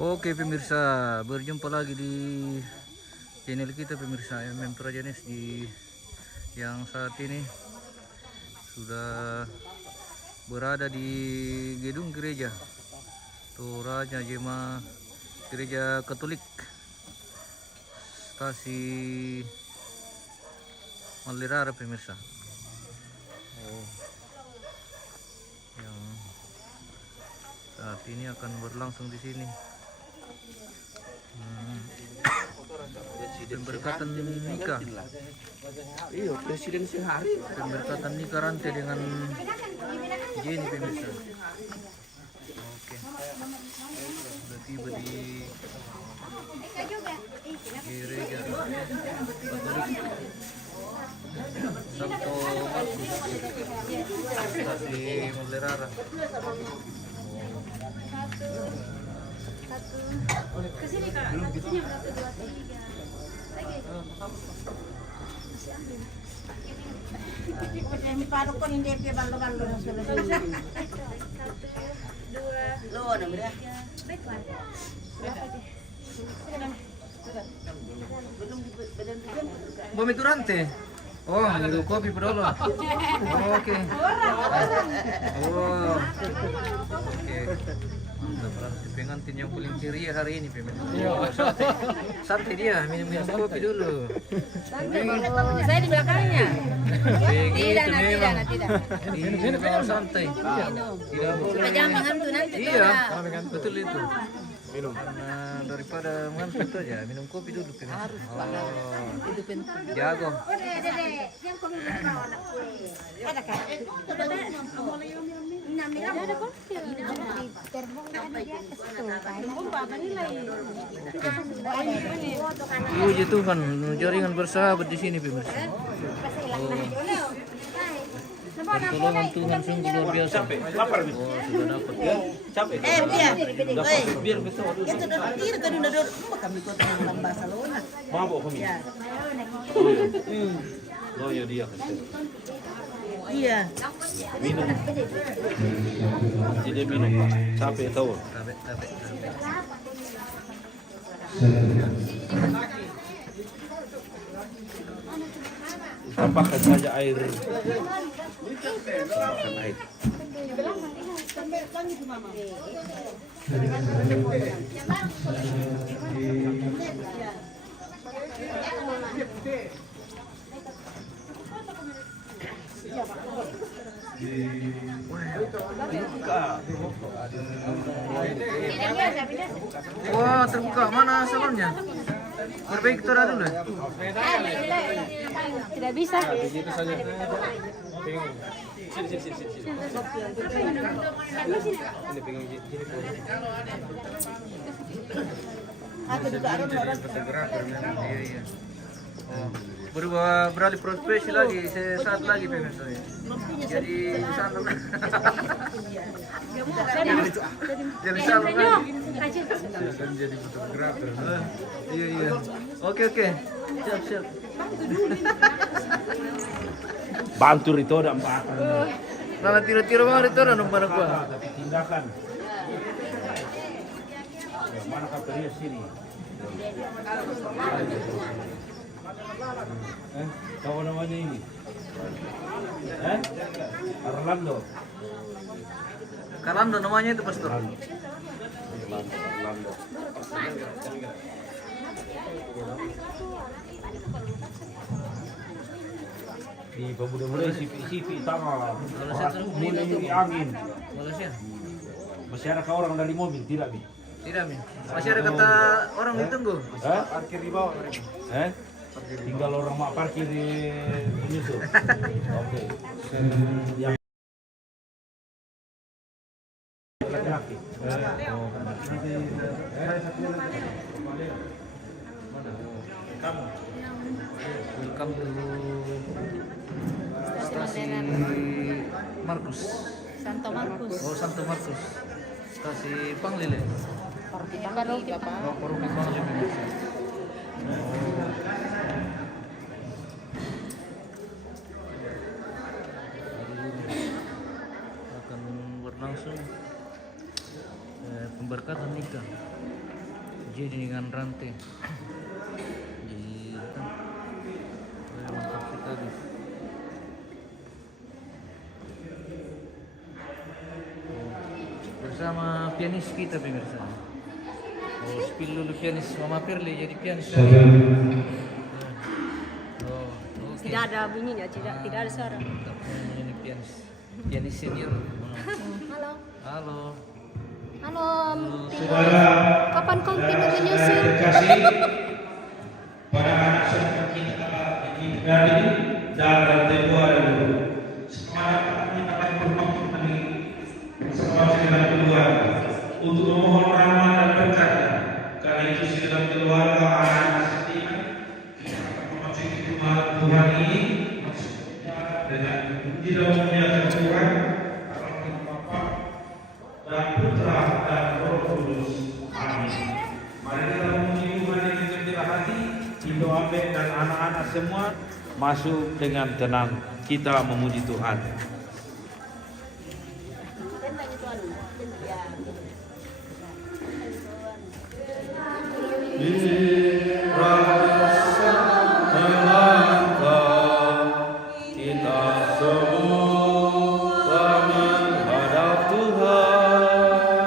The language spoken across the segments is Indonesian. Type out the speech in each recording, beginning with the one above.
Oke pemirsa, berjumpa lagi di channel kita pemirsa MM Prajanes di yang saat ini sudah berada di gedung gereja Toraja Jemaah Gereja Katolik Stasi Malirara pemirsa. Yang saat ini akan berlangsung di sini. Pemberkatan nikah. Iya, presiden sehari. Pemberkatan nikah rantai dengan Jenny pemirsa. Oke. Sudah tiba di gereja Katolik Santo Markus Stasi Malirara. Kesini kak, kesini 1, 2, 3 lagi. Ini parok ko hindi pa ballo-ballo na sila. 1, 2, Lo na mo 3. Baik pak. Berapa deh? Bom itu rantai. Oh, minum kopi dulu. Oh, oke. Oh. Oke. Mantap rantai pengantin yang paling ceria hari ini pemirsa. Oh, santai dia minum kopi dulu. Saya di belakangnya. Tidak, Tidak. Minum santai. Tidak boleh. Jangan mengantuk nanti. Iya, betul itu. Minum. Karena daripada mengantuk aja, minum kopi dulu pemirsa. Oh, Itu penting. jago. Dede, yang ko mi anak ko. Ada ka? Namira ada ko. Terbang ada di atas tuh. Puji Tuhan, jaringan bersahabat di sini pemirsa. Pertolongan Tuhan sungguh luar biasa. Oh, sudah dapat ya. Biar. Biar betul. Itu udah tira tadi udah kami ko tang Barcelona. Mabok kami. Ya. Oh ya dia. Iya. Minum. Jadi minum. Capek tahu. Tabe. Tambahkan saja air. Tambahkan air. Wah, terbuka. Mana salonnya? Perbaiki tora dulu. Tidak bisa. Ada juga ada orang. Iya. Oh, berubah beralih profesi lagi, sesaat lagi pemirsa. Jadi sana. Jadi sana lagi. Akan jadi fotografer. Iya. Oke. Siap. Bantu itu ada 4. Nah, tiro-tiro mah itu orang nomor gua. Tapi tindakan. Ya, mana kaptennya sini? Tahu namanya ini? Orlando. Kalando namanya itu pastor. Orlando. Di pemuda-muda sipi tangan. Mulai dari angin. Malaysia. Masih ada orang dari mobil tidak bi? Tidak, Mi. Masih ada kata orang ditunggu. Parkir di bawah. Tinggal orang mak parkir di nyusul. Oke. Yang laki-laki. Welcome to Stasi Markus. Santo Markus. Oh, Santo Markus. Stasi Panglile. Paroki Bapak. Oh, Paroki Panglile pemirsa. Oh. Akan berlangsung keberkatan nikah. Jadi dengan rantai. Jadi kan mantap sekali. Bersama pianis kita pemirsa. Oh, spill dulu pianis Mama Pirli jadi pianis. Oh, oke. Tidak ada bunyinya, tidak ada suara. Mantap, ini pianis senior. Halo. Halo. Halo. Saudara, Kapan kau pindah menyusul? terkasih para anak saudara kita ini dari dalam tempoh dulu. Semangat kami akan bermaksud bersama dengan keluarga untuk memohon rahmat dan berkatnya. Karena itu sedang keluarga anak setia kita akan memasuki rumah Tuhan ini dengan tidak memuliakan Tuhan, Bapa dan Putra dan Roh Kudus. Amin. Mari kita memuji Tuhan dengan gembira hati, Indo Abed dan anak-anak semua masuk dengan tenang. Kita memuji Tuhan. Kita semua menghadap Tuhan.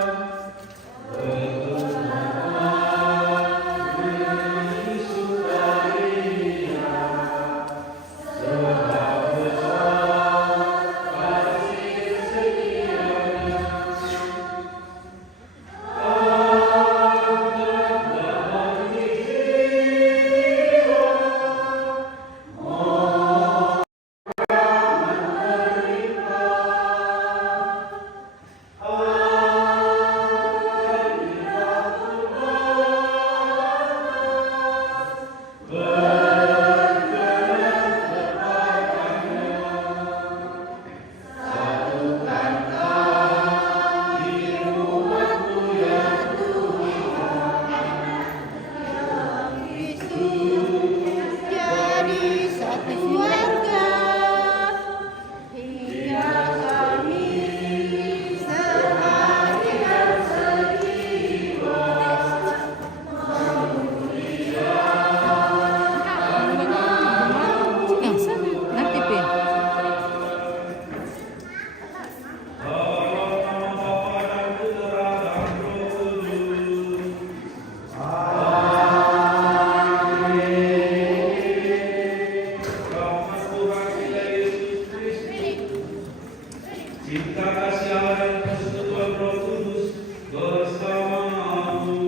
Cinta kasih Allah dan persekutuan Roh Kudus bersamamu.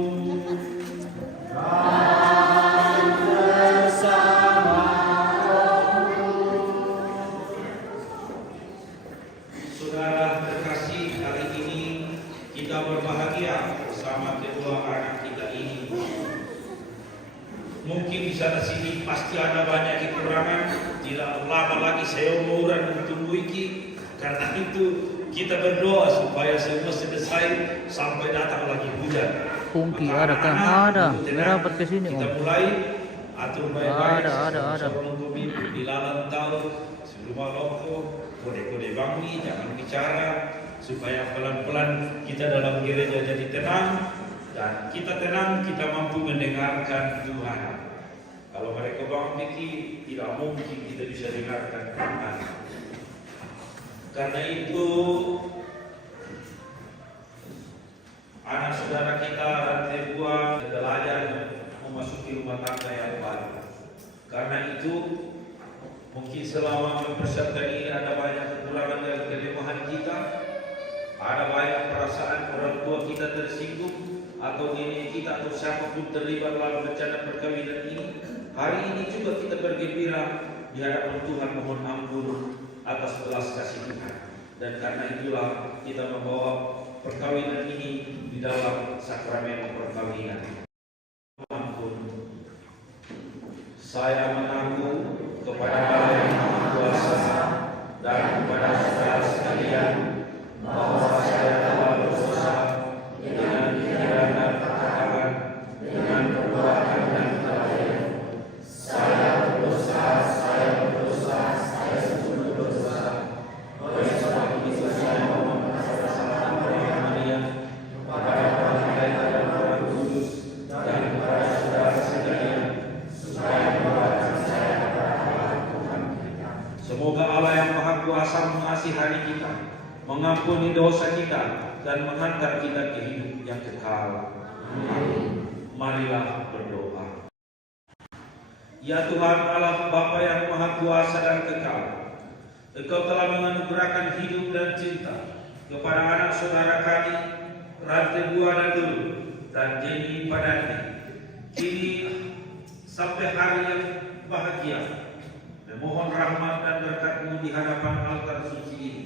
Saudara terkasih, hari ini kita berbahagia bersama kedua anak kita ini. Mungkin di sana sini pasti ada banyak kekurangan, tidak lama lagi saya umuran untuk iki. Karena itu kita berdoa supaya semua selesai sampai datang lagi hujan. Pungki Maka ada kan? anak-anak Ada. untuk tenang. Merapat ke sini, Kita Om. mulai atur baik-baik. Ada. Seorang pemimpin di lalan tahu sebelum loko kode-kode bangi jangan bicara supaya pelan-pelan kita dalam gereja jadi tenang dan kita tenang kita mampu mendengarkan Tuhan. Kalau mereka bang pikir tidak mungkin kita bisa dengarkan Tuhan. Karena itu anak saudara kita rantai buah belajar memasuki rumah tangga yang baru. Karena itu mungkin selama mempersiapkan ini ada banyak kekurangan dan kelemahan kita, ada banyak perasaan orang tua kita tersinggung atau nenek kita atau siapapun terlibat dalam rencana perkawinan ini. Hari ini juga kita bergembira di hadapan Tuhan mohon ampun atas belas kasih Tuhan. Dan karena itulah kita membawa perkawinan ini di dalam sakramen perkawinan. Ampun. Saya mengaku kepada Allah yang Maha Kuasa dan kepada saudara sekalian bahwa saya telah berdosa dengan pikiran dan perkataan, dengan perbuatan dan kelalaian. Saya berdosa, saya sungguh berdosa. Oleh sebab itu saya memohon atas kesalahan Maria kepada Tuhan mengampuni dosa kita dan menghantar kita ke hidup yang kekal. Marilah berdoa. Ya Tuhan Allah Bapa yang Maha Kuasa dan Kekal, Engkau telah menganugerahkan hidup dan cinta kepada anak saudara kami, Rantai Buana Dulu dan Jenny Padani. Kini sampai hari yang bahagia, memohon rahmat dan berkat-Mu di hadapan altar suci ini.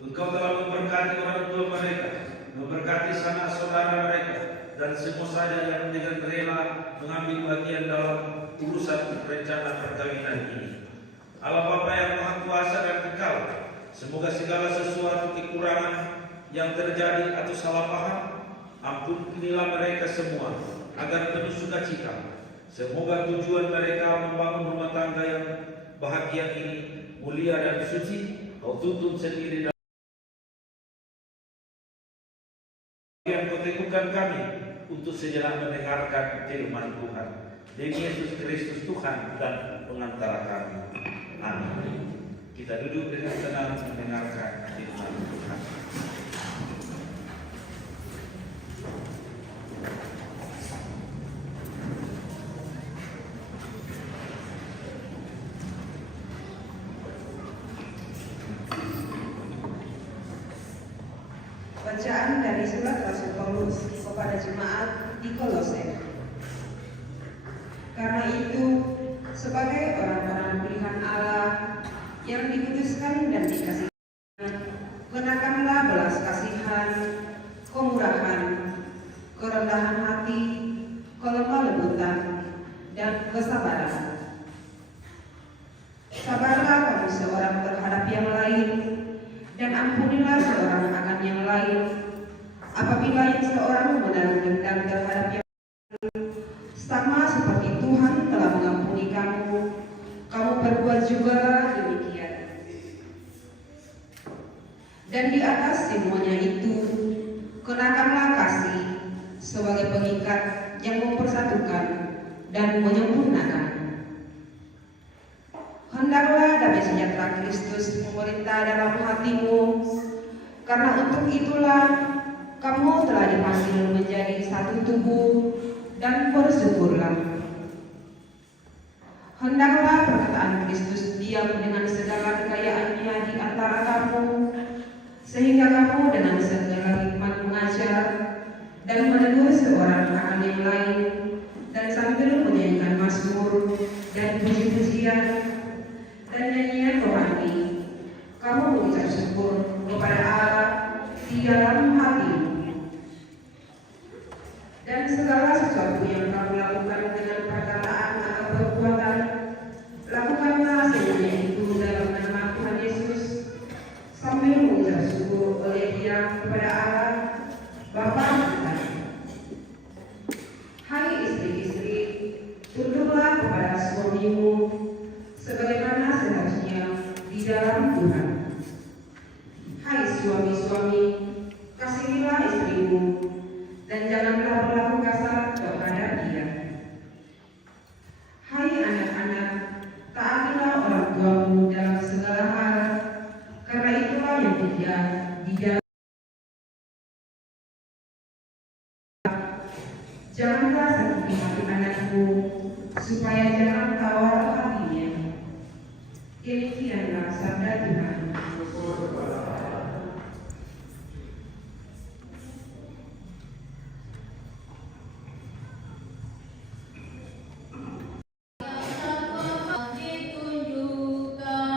Engkau telah memberkati orang tua mereka, memberkati sanak saudara mereka, dan semua saja yang dengan rela mengambil bagian dalam urusan rencana perkawinan ini. Allah Bapa yang Maha Kuasa dan Kekal, semoga segala sesuatu kekurangan yang terjadi atau salah paham, ampunilah mereka semua agar penuh sukacita. Semoga tujuan mereka membangun rumah tangga yang bahagia ini mulia dan suci. Kau tuntun sendiri dalam yang Kau teguhkan kami untuk sejenak mendengarkan firman Tuhan. Demi Yesus Kristus Tuhan dan pengantara kami. Amin. Kita duduk dengan tenang mendengarkan firman Tuhan. Bacaan dari surat Rasul Paulus kepada jemaat di Kolose. Karena itu, sebagai orang-orang pilihan Allah yang dikuduskan dan dikasihi, gunakanlah belas kasihan, kemurahan, kerendahan hati, kelemah lembutan, dan kesabaran. Sabarlah kamu seorang terhadap yang lain, dan ampunilah seorang akan yang lain. Apabila yang seorang menaruh dendam terhadap yang lain, sama seperti Tuhan telah mengampuni kamu, kamu berbuat juga demikian. Dan di atas semuanya itu, kenakanlah kasih sebagai pengikat yang mempersatukan dan menyempurnakan. Hendaklah damai sejahtera Kristus memerintah dalam hatimu, karena untuk itulah kamu telah dipanggil menjadi satu tubuh, dan bersyukurlah. Hendaklah perkataan Kristus diam dengan segala kekayaannya di antara kamu, sehingga kamu dengan segala hikmat mengajar dan menegur seorang akan yang lain, dan sambil menyanyikan mazmur dan puji-pujian dan nyanyian rohani, kamu mengucap syukur kepada Allah di dalam hatimu. Dan segala sesuatu yang kamu lakukan dengan perkataan atau perbuatan, lakukanlah semuanya itu dalam nama Tuhan Yesus, sambil mengucap syukur oleh Dia kepada Allah Bapa kita. Hai istri-istri, tunduklah kepada suamimu sebagaimana seharusnya di dalam Tuhan. Hai suami-suami, kasihilah istrimu dan janganlah berlaku kasar kepada dia. Hai anak-anak, taatilah orang tuamu dalam segala hal, karena itulah yang di dalam. Janganlah sakiti hati anakmu, supaya jangan tawar hatinya. Demikianlah sabda Tuhan. Ditunjukkan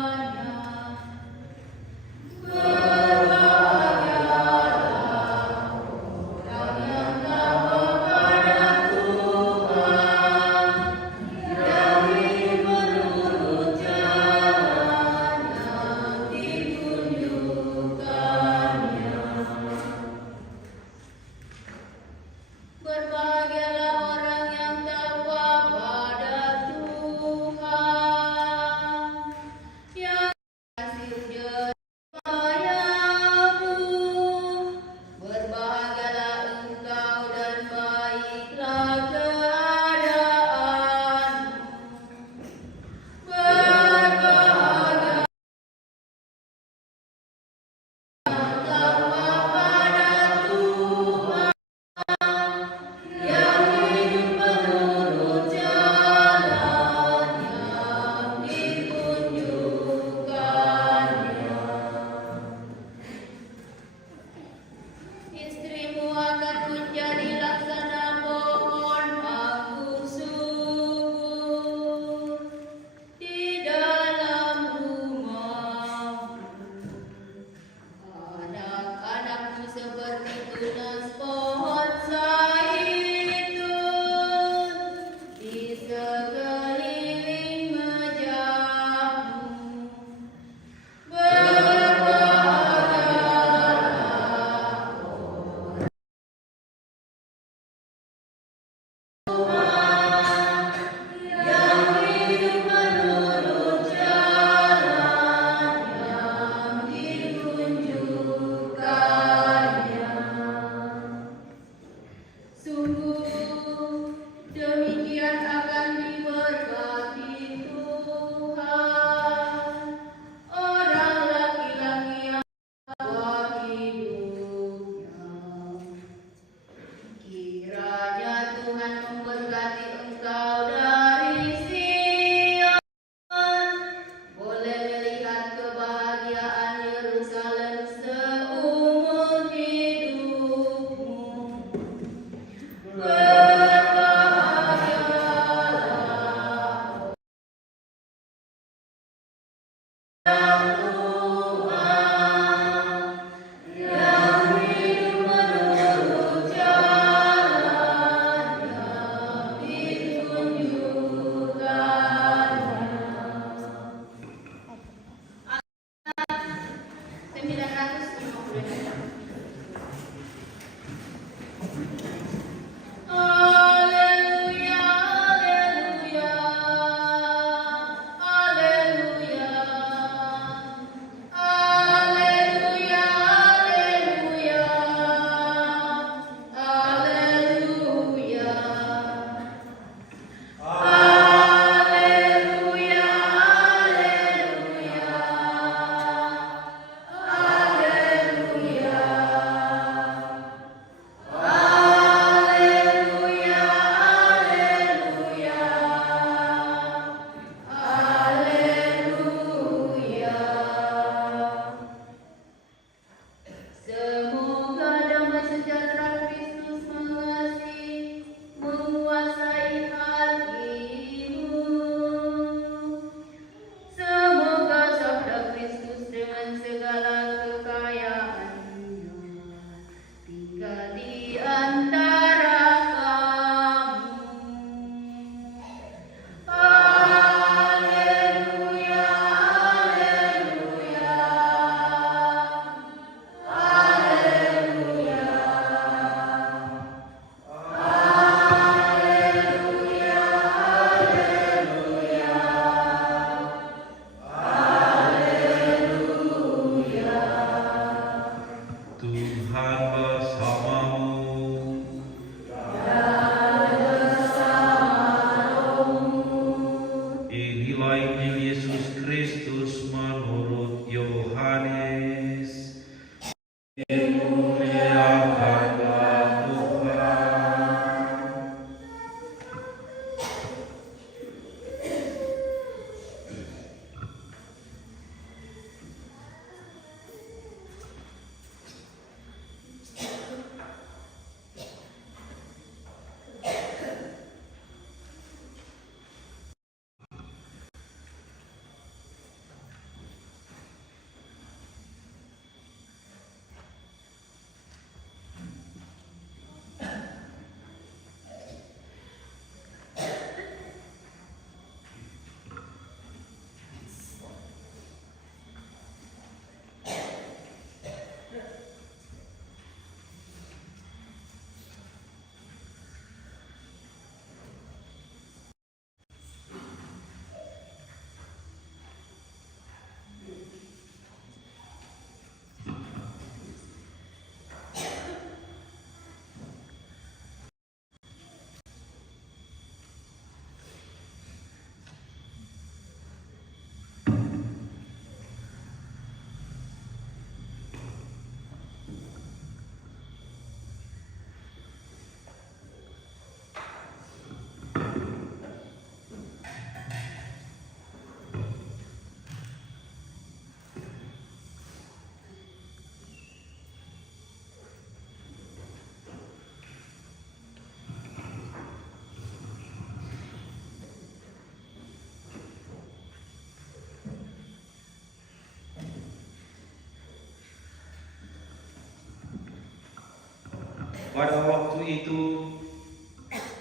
Pada waktu itu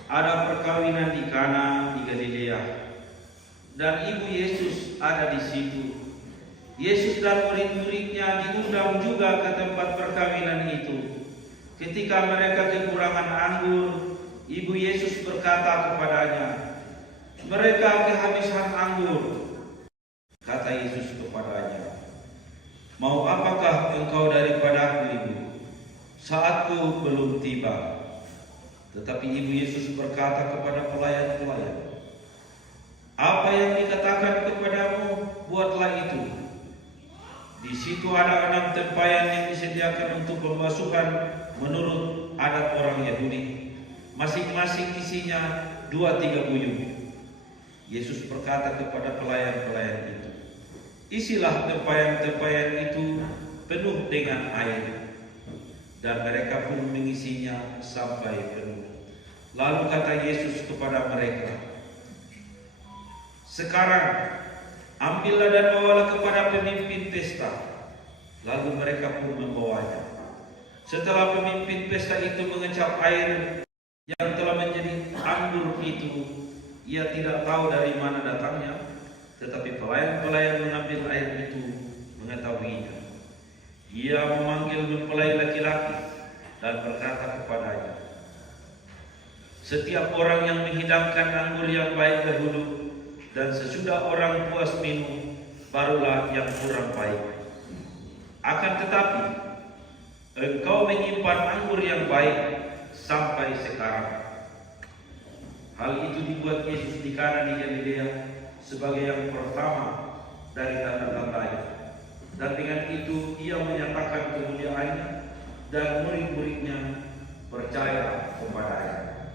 ada perkawinan di Kana di Galilea, dan ibu Yesus ada di situ. Yesus dan murid-muridnya diundang juga ke tempat perkawinan itu. Ketika mereka kekurangan anggur, ibu Yesus berkata kepadanya, "Mereka kehabisan anggur." Kata Yesus kepadanya, "Mau apakah engkau daripadaku, ibu? Saatku belum tiba." Tetapi ibu Yesus berkata kepada pelayan-pelayan, "Apa yang dikatakan kepadamu, buatlah itu." Di situ ada 6 tempayan yang disediakan untuk pembasuhan menurut adat orang Yahudi. Masing-masing isinya 2-3 buyung. Yesus berkata kepada pelayan-pelayan itu, "Isilah tempayan-tempayan itu penuh dengan air." Dan mereka pun mengisinya sampai penuh. Lalu kata Yesus kepada mereka, "Sekarang ambillah dan bawalah kepada pemimpin pesta." Lalu mereka pun membawanya. Setelah pemimpin pesta itu mengecap air yang telah menjadi anggur itu, ia tidak tahu dari mana datangnya, tetapi pelayan-pelayan mengambil air itu mengetahuinya. Ia memanggil mempelai laki-laki dan berkata kepadanya, "Setiap orang yang menghidangkan anggur yang baik dahulu, dan sesudah orang puas minum, barulah yang kurang baik. Akan tetapi, engkau menyimpan anggur yang baik sampai sekarang." Hal itu dibuat Yesus di Kana di Galilea sebagai yang pertama dari tanda-tandanya. Dan dengan itu ia menyatakan kemuliaannya, dan murid-muridnya percaya kepadanya.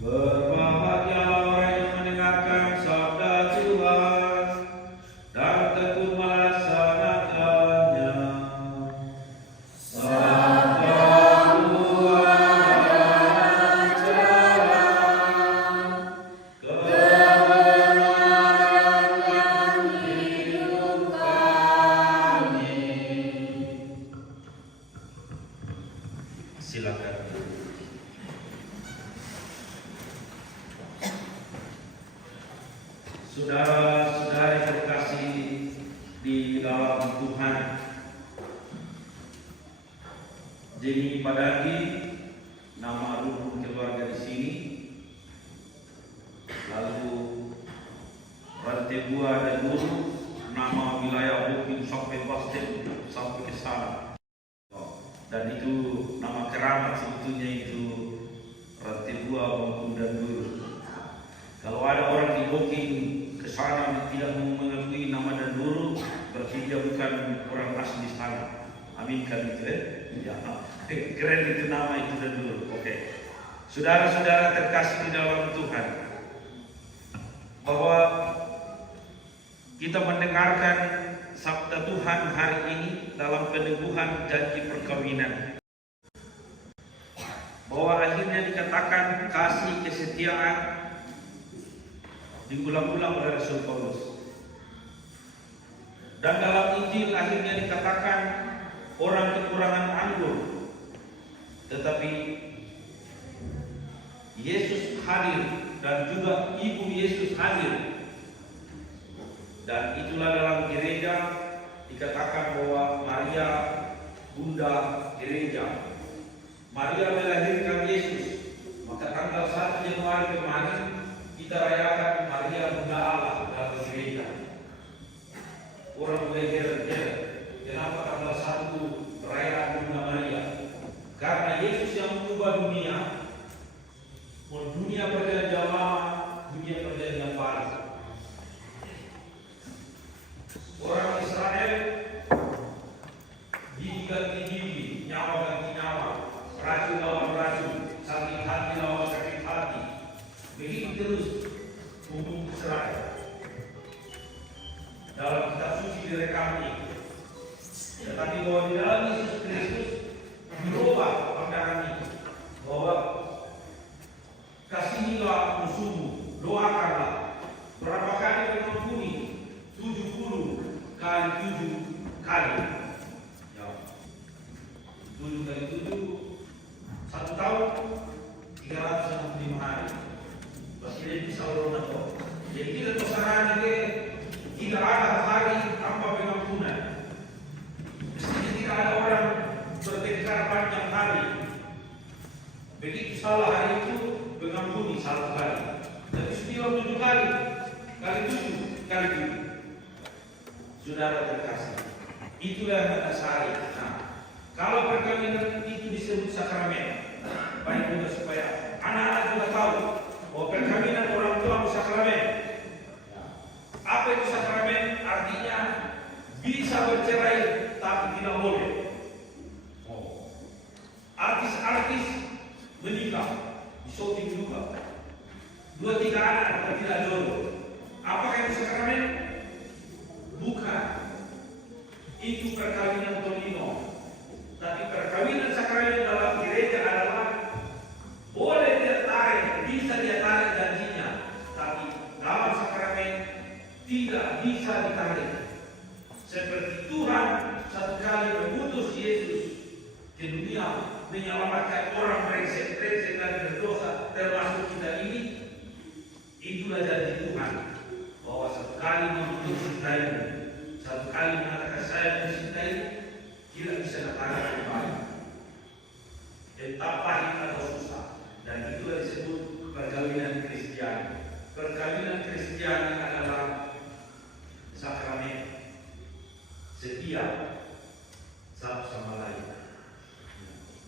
Berbahagialah orang yang mendengarkan sabda Tuhan dan tekun melaksanakannya. Sabda Tuhan adalah jalan kebenaran yang hidup kami. Silakan. Saudara-saudara yang terkasih di dalam Tuhan, Jenny Padagi, nama rumpun keluarga di sini, lalu Rantebua dan Guru, nama wilayah Bukit sampai Bastet sampai ke sana. Dan itu nama keramat sebetulnya itu Rantebua maupun dan Guru. Kalau ada orang di Bukit ke sana tidak mau mengakui nama dan Guru, berarti dia bukan orang asli sana. Aminkan itu ya. Keren itu nama itu dan Guru. Oke. Saudara-saudara terkasih di dalam Tuhan, bahwa kita mendengarkan sabda Tuhan hari ini dalam peneguhan janji perkawinan, bahwa akhirnya dikatakan kasih kesetiaan diulang-ulang oleh Rasul Paulus. Dan dalam Injil akhirnya dikatakan orang kekurangan anggur, tetapi Yesus hadir dan juga ibu Yesus hadir. Dan itulah dalam gereja dikatakan bahwa Maria bunda gereja. Maria melahirkan Yesus. Maka tanggal 1 Januari kemarin kita rayakan Maria bunda Allah dalam gereja. Orang berheran-heran, kenapa tanggal 1 perayaan bunda Maria? Karena Yesus yang mengubah dunia, dunia perjanjian lama, dunia perjanjian baru. Orang Israel gigi ganti gigi, nyawa ganti nyawa, racun lawan racun, sakit hati lawan sakit hati. Begitu terus hukum Israel. Dalam kitab suci direkam ini. Tetapi bahwa di dalam Yesus Kristus berubah pandangan itu, bahwa kasihilah musuhmu, doakanlah. Berapa kali mengampuni? 70 kali 7 kali. Ya. 7 kali 7 1 tahun 365 hari. Masih bisa orang tahu. Jadi kita pasaran ini tidak ada hari tanpa pengampunan. Mestinya tidak ada orang bertengkar panjang hari. Begitu salah hari itu mengampuni 1 kali. Tapi 97 kali 7 kali 7. Saudara terkasih, itulah yang mendasari. Nah, kalau perkawinan itu disebut sakramen, baik juga supaya anak-anak juga tahu bahwa perkawinan orang tua sakramen. Apa itu sakramen? Artinya bisa bercerai tapi tidak boleh. Artis-artis menikah, disoting juga, 2-3 anak tapi tidak jodoh. Apakah itu sakramen? Bukan. Itu perkawinan Tolino. Tapi perkawinan sakramen dalam gereja adalah boleh pahit atau susah. Dan itu disebut perkawinan Kristen. Perkawinan Kristen adalah sakramen setia satu sama lain.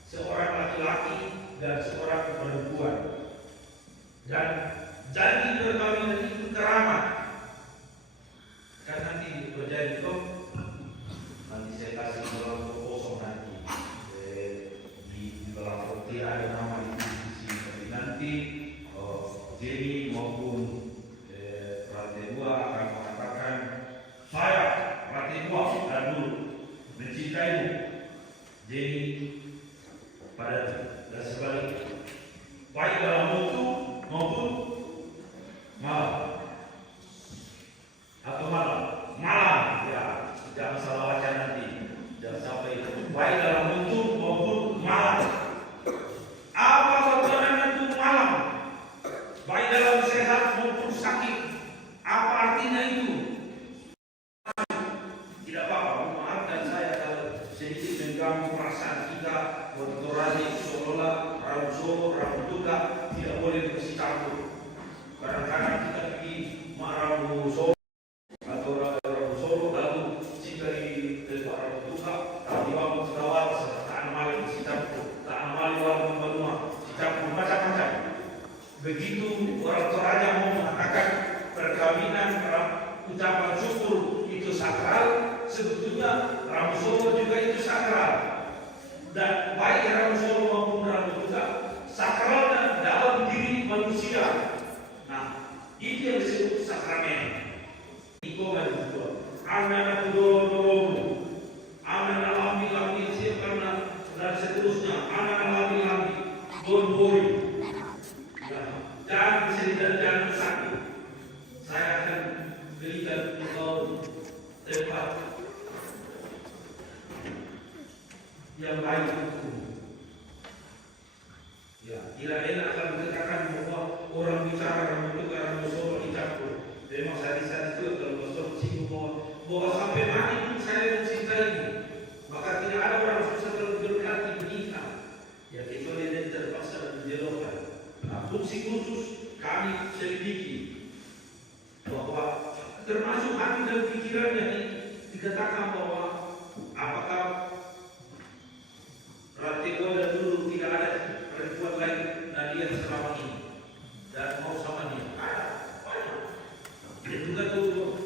Seorang laki-laki dan seorang perempuan. Dan janji perkawinan itu keramat. Kan nanti berjanji kok, nanti saya kasih dalam kosong nanti di dalam roti ada nama institusi. Tapi nanti Jenny maupun Pratewa akan mengatakan, saya Pratewa dan dulu mencintaimu, Jenny pada dan sebaliknya, baik dalam waktu maupun malam atau malam ya, jangan salah baca nanti, jangan sampai baik dalam waktu maupun malam. Apa keterangan itu malam, baik dalam sehat maupun sakit? Apa artinya itu? Tidak apa-apa, maafkan saya kalau sedikit mengganggu perasaan kita. Berorasi seolah raut solo, raut duka tidak boleh dikasih campur. Kadang-kadang kita pergi raut solo atau raut solo lalu jika di raut duka, kalau dibangun sekawal tak anomali dikasih campur, tak anomali warga rumah dicampur macam-macam. Begitu orang Toraja mau mengatakan perkawinan ucapan syukur itu sakral, sebetulnya raut solo juga itu sakral. Dan baik ramu solo maupun ramu duka sakralnya dalam diri manusia. Nah, itu yang disebut sakramen. Ikoman itu, aman aku dorong, aman alami lami siapkan dan seterusnya, aman alami lami, dorong. Jangan bisa jangan sakit. Saya akan berikan engkau tempat yang baik itu. Ya, tidak enak kalau dikatakan bahwa orang bicara orang solo dicampur. Memang sadis-sadis itu kalau besok singgung bahwa sampai mati pun saya mencintaimu. Maka tidak ada orang susah kalau berdekati menikah. Ya kecuali dia terpaksa dan dijelaskan. Nah, fungsi khusus kami selidiki bahwa termasuk hati dan pikiran yang dikatakan bahwa apakah Pratewa dan dulu tidak ada perempuan lain Nadia selama ini dan mau sama dia ada banyak. Dan juga tuh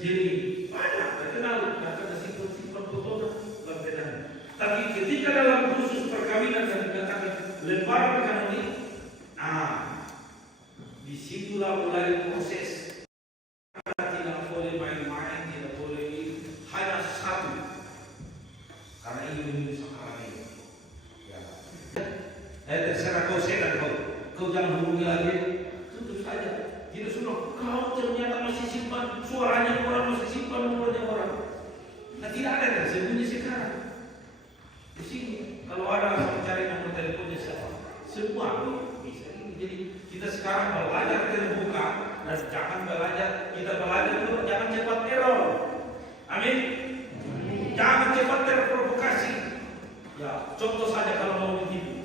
Jenny banyak terkenal karena simpan foto berkenaan. Tapi ketika dalam khusus perkawinan dan dikatakan lembaran kanonik, disitulah mulai proses. Tidak boleh main-main, tidak boleh hanya satu karena ini menjadi sakramen. Terserah kau setan kau jangan hubungi lagi, tutup saja. Tidak sudah kau ternyata masih simpan suaranya orang, masih simpan nomornya orang. Nah tidak ada tersembunyi sekarang. Di sini kalau ada mencari nomor teleponnya siapa, semua bisa. Jadi kita sekarang belajar terbuka dan jangan belajar kita belajar dulu, jangan cepat error. Amin. Jangan cepat terprovokasi. Ya contoh saja kalau mau begitu.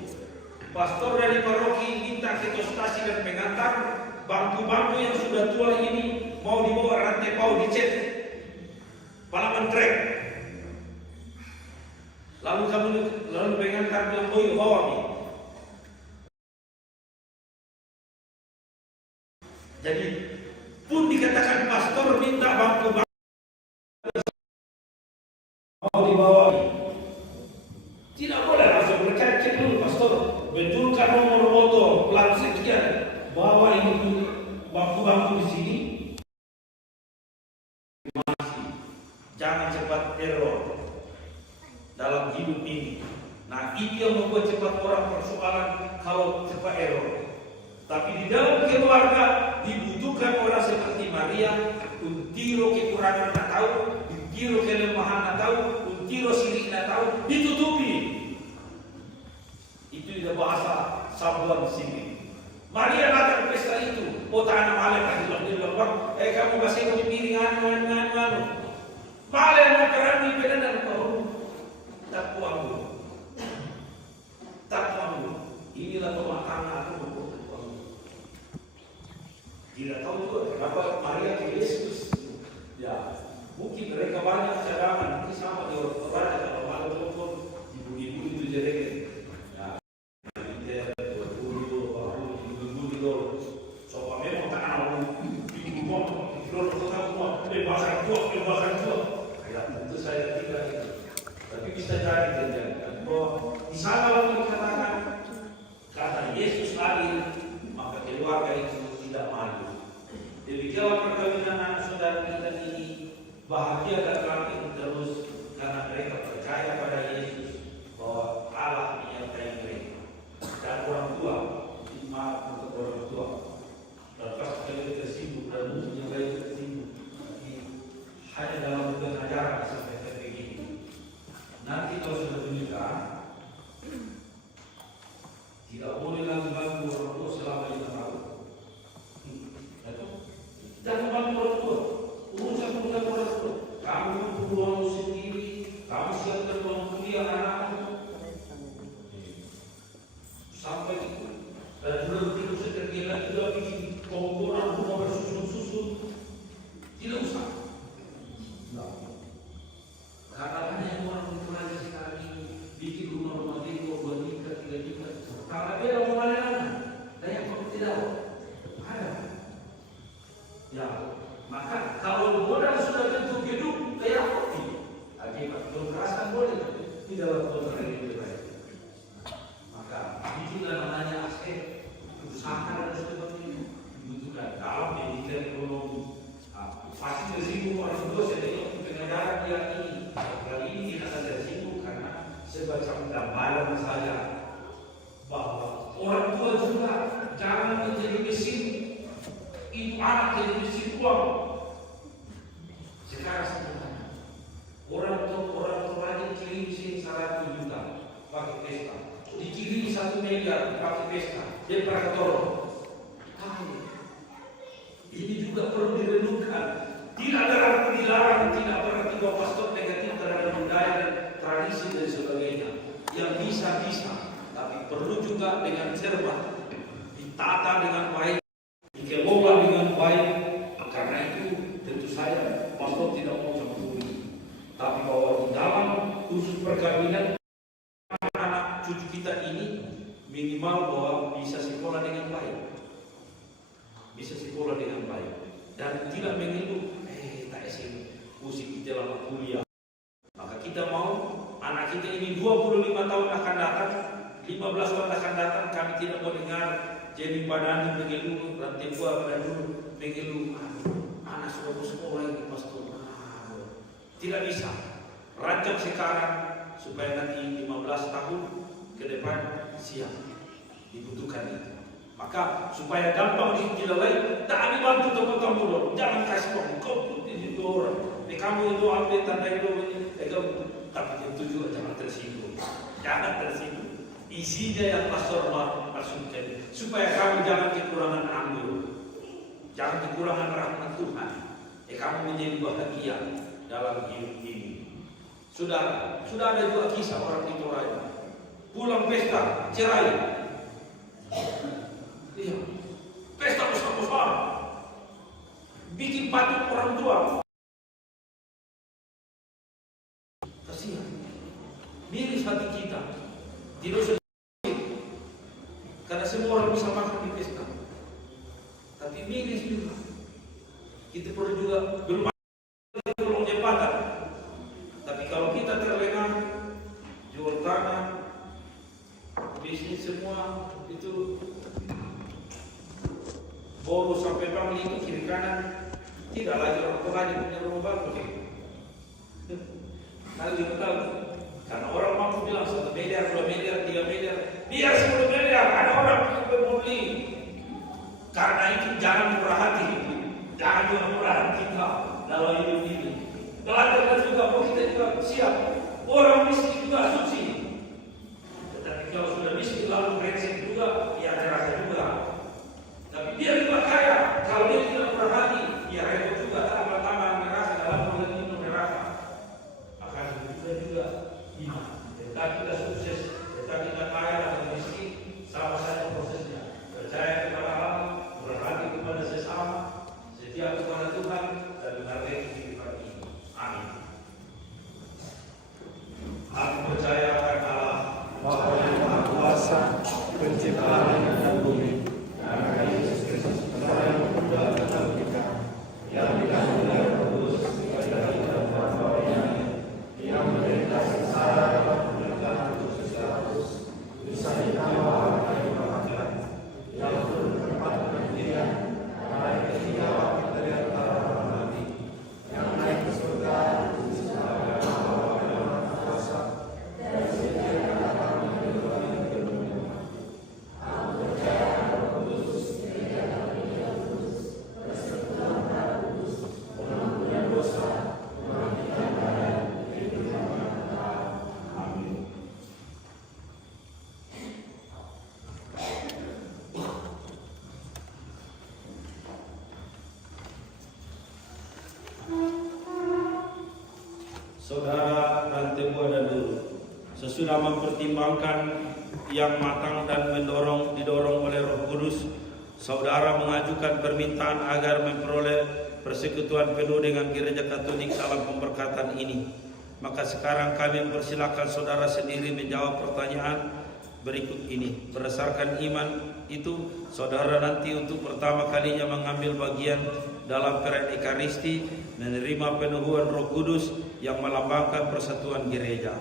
Pastor dari paroki minta ketostasi dan pengantar, bangku-bangku yang sudah tua ini mau dibawa rantai pau dicet, palaman trek. Lalu pengantar bilang, oh bawa nih. Jadi pun dikatakan pastor minta bangku-bangku mau dibawa nih. Tidak boleh langsung cek dulu pastor. Betulkan nomor motor plat sekian, bawa ini bangku-bangku di sini. Jangan cepat error dalam hidup ini. Nah itu yang membuat cepat orang persoalan kalau cepat error. Tapi di dalam keluarga dibutuhkan orang seperti Maria, untiro kekurangan tak tahu, untiro kelemahan tak tahu, untiro sirik tak tahu, ditutupi. Itu tidak bahasa sabuan sini. Maria datang ke pesta itu, oh tanah malaikat bilang, kamu kasih kopi piring anu. Malaikat makaran di pedan dan kau tak puang dulu. Tidak tahu juga kenapa Maria ke Yesus. Ya, mungkin mereka banyak cadangan, mungkin sama di orang kalau malam telepon ibu-ibu itu jadi. Ya, kita berburu, ibu-ibu so memang tak tahu ibu-ibu itu tahu kebebasan tua. Ya, tentu saya tidak itu. Tapi bisa jadi terjadi. Di sana lalu dikatakan karena Yesus hadir maka keluarga itu tidak malu. Demikianlah perkawinan anak saudara kita ini bahagia dan langgeng terus karena mereka percaya pada Yesus bahwa Allah menyertai mereka. Dan orang tua, maaf untuk orang tua. Dan pasti kalian tersibuk dan musuhnya kalian tersibuk. Hanya dalam bentuk ajaran disampaikan begini. Nanti kalau sudah menikah, tidak boleh lagi bantu orang tua selama 5 tahun. Jangan bantu orang tua, urusan orang tua. Kamu butuh uang sendiri, kamu siapkan uang kuliah anakmu. Sampai itu, dan sudah begitu setergila sudah bikin komporan rumah bersusun-susun. Tidak usah. Karena banyak orang itu aja sekarang ini bikin rumah-rumah teko 2 tingkat, 3 tingkat. Karena beda pemandangan, dan yang kamu tidak ada. Ya, maka kalau modal sudah tentu gedung kayak apa ini? Akibat kekerasan boleh, tapi dalam kontrak yang lebih baik. Maka bikinlah namanya aspek usaha dan sebagainya dibutuhkan dalam pendidikan ekonomi. Pasti tersinggung orang tua saya pengajaran yang ini. Kali ini kita saja tersinggung karena semacam gambaran saja bahwa orang tua juga jangan menjadi mesin itu anak jadi mesin uang. Sekarang sebenarnya orang tua rajin kirim sini 100 juta pakai pesta, dikirim 1 miliar pakai pesta, dia pernah tolong. Ini juga perlu direnungkan. Tidak ada arti dilarang, tidak berarti bahwa pastor negatif terhadap budaya dan tradisi dan sebagainya. Yang bisa, tapi perlu juga dengan cermat, ditata dengan baik, dikelola dengan baik. Karena itu tentu saja pastor tidak mau campuri. Tapi bahwa di dalam khusus perkawinan anak cucu kita ini minimal bahwa bisa sekolah dengan baik. Bisa sekolah dengan baik dan tidak mengeluh tak SMP musik kita lama kuliah. Maka kita mau anak kita ini 25 tahun akan datang, 15 tahun akan datang, kami tidak mau dengar jadi badan mengeluh, rantai buah pada dulu mengeluh, anak sudah sekolah ini pastor. Tidak bisa. Rancang sekarang supaya nanti 15 tahun ke depan siap dibutuhkan itu. Maka supaya gampang dilalai, tak ambil bantu tempat kamu loh. Jangan kasih kau di situ orang. Kamu itu ambil tanda itu ini, tapi tentu juga jangan tersinggung. Jangan tersinggung. Isinya yang pastor maksudkan supaya kamu jangan kekurangan anggur, jangan kekurangan rahmat Tuhan. Kamu menjadi bahagia dalam hidup ini. Sudah ada juga kisah orang di Toraja. Pulang pesta cerai. Iya, pesta besar-besar, bikin patung orang tua. Kasihan, miris hati kita. Tidak usah karena semua orang bisa makan di pesta, tapi miris juga. Kita perlu juga belum jembatan. Tapi kalau kita terlena, jual tanah, bisnis semua itu. Boros sampai bangun itu kiri kanan, tidak lagi orang tua lagi punya rumah baru. Kali tahu, karena orang mampu bilang 1 miliar, 2 miliar, 3 miliar, biar 10 miliar, ada orang yang membeli. Karena itu jangan murah hati, jangan juga murah hati kita dalam hidup ini. Belajar juga, kita juga siap. Orang miskin juga suci, tetapi kalau sudah miskin lalu brengsek juga, ya terasa juga. Tapi dia juga kaya, kalau dia tidak berhati, ya repot juga tambah-tambah neraka dalam bulan ini neraka. Akan juga iman. Tetap kita sukses, tetap kita kaya atau miskin, sama saja prosesnya. Percaya kepada Allah, berhati kepada sesama, Saudara rantai buah dan dulu, sesudah mempertimbangkan yang matang dan didorong oleh Roh Kudus, saudara mengajukan permintaan agar memperoleh persekutuan penuh dengan Gereja Katolik dalam pemberkatan ini. Maka sekarang kami mempersilakan saudara sendiri menjawab pertanyaan berikut ini. Berdasarkan iman itu, saudara nanti untuk pertama kalinya mengambil bagian dalam perayaan Ekaristi, menerima penubuhan Roh Kudus yang melambangkan persatuan gereja.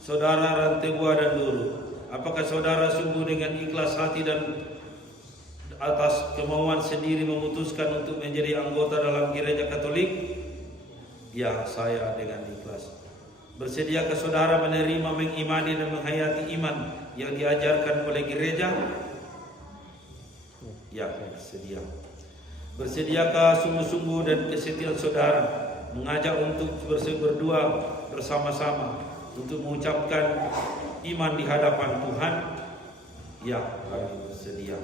Saudara rantai buah dan dulu, apakah saudara sungguh dengan ikhlas hati dan atas kemauan sendiri memutuskan untuk menjadi anggota dalam Gereja Katolik? Ya, saya dengan ikhlas. Bersediakah saudara menerima, mengimani dan menghayati iman yang diajarkan oleh gereja? Ya, bersedia. Bersediakah sungguh-sungguh dan kesetiaan saudara mengajak untuk berdua bersama-sama untuk mengucapkan iman di hadapan Tuhan? Ya, kami bersedia.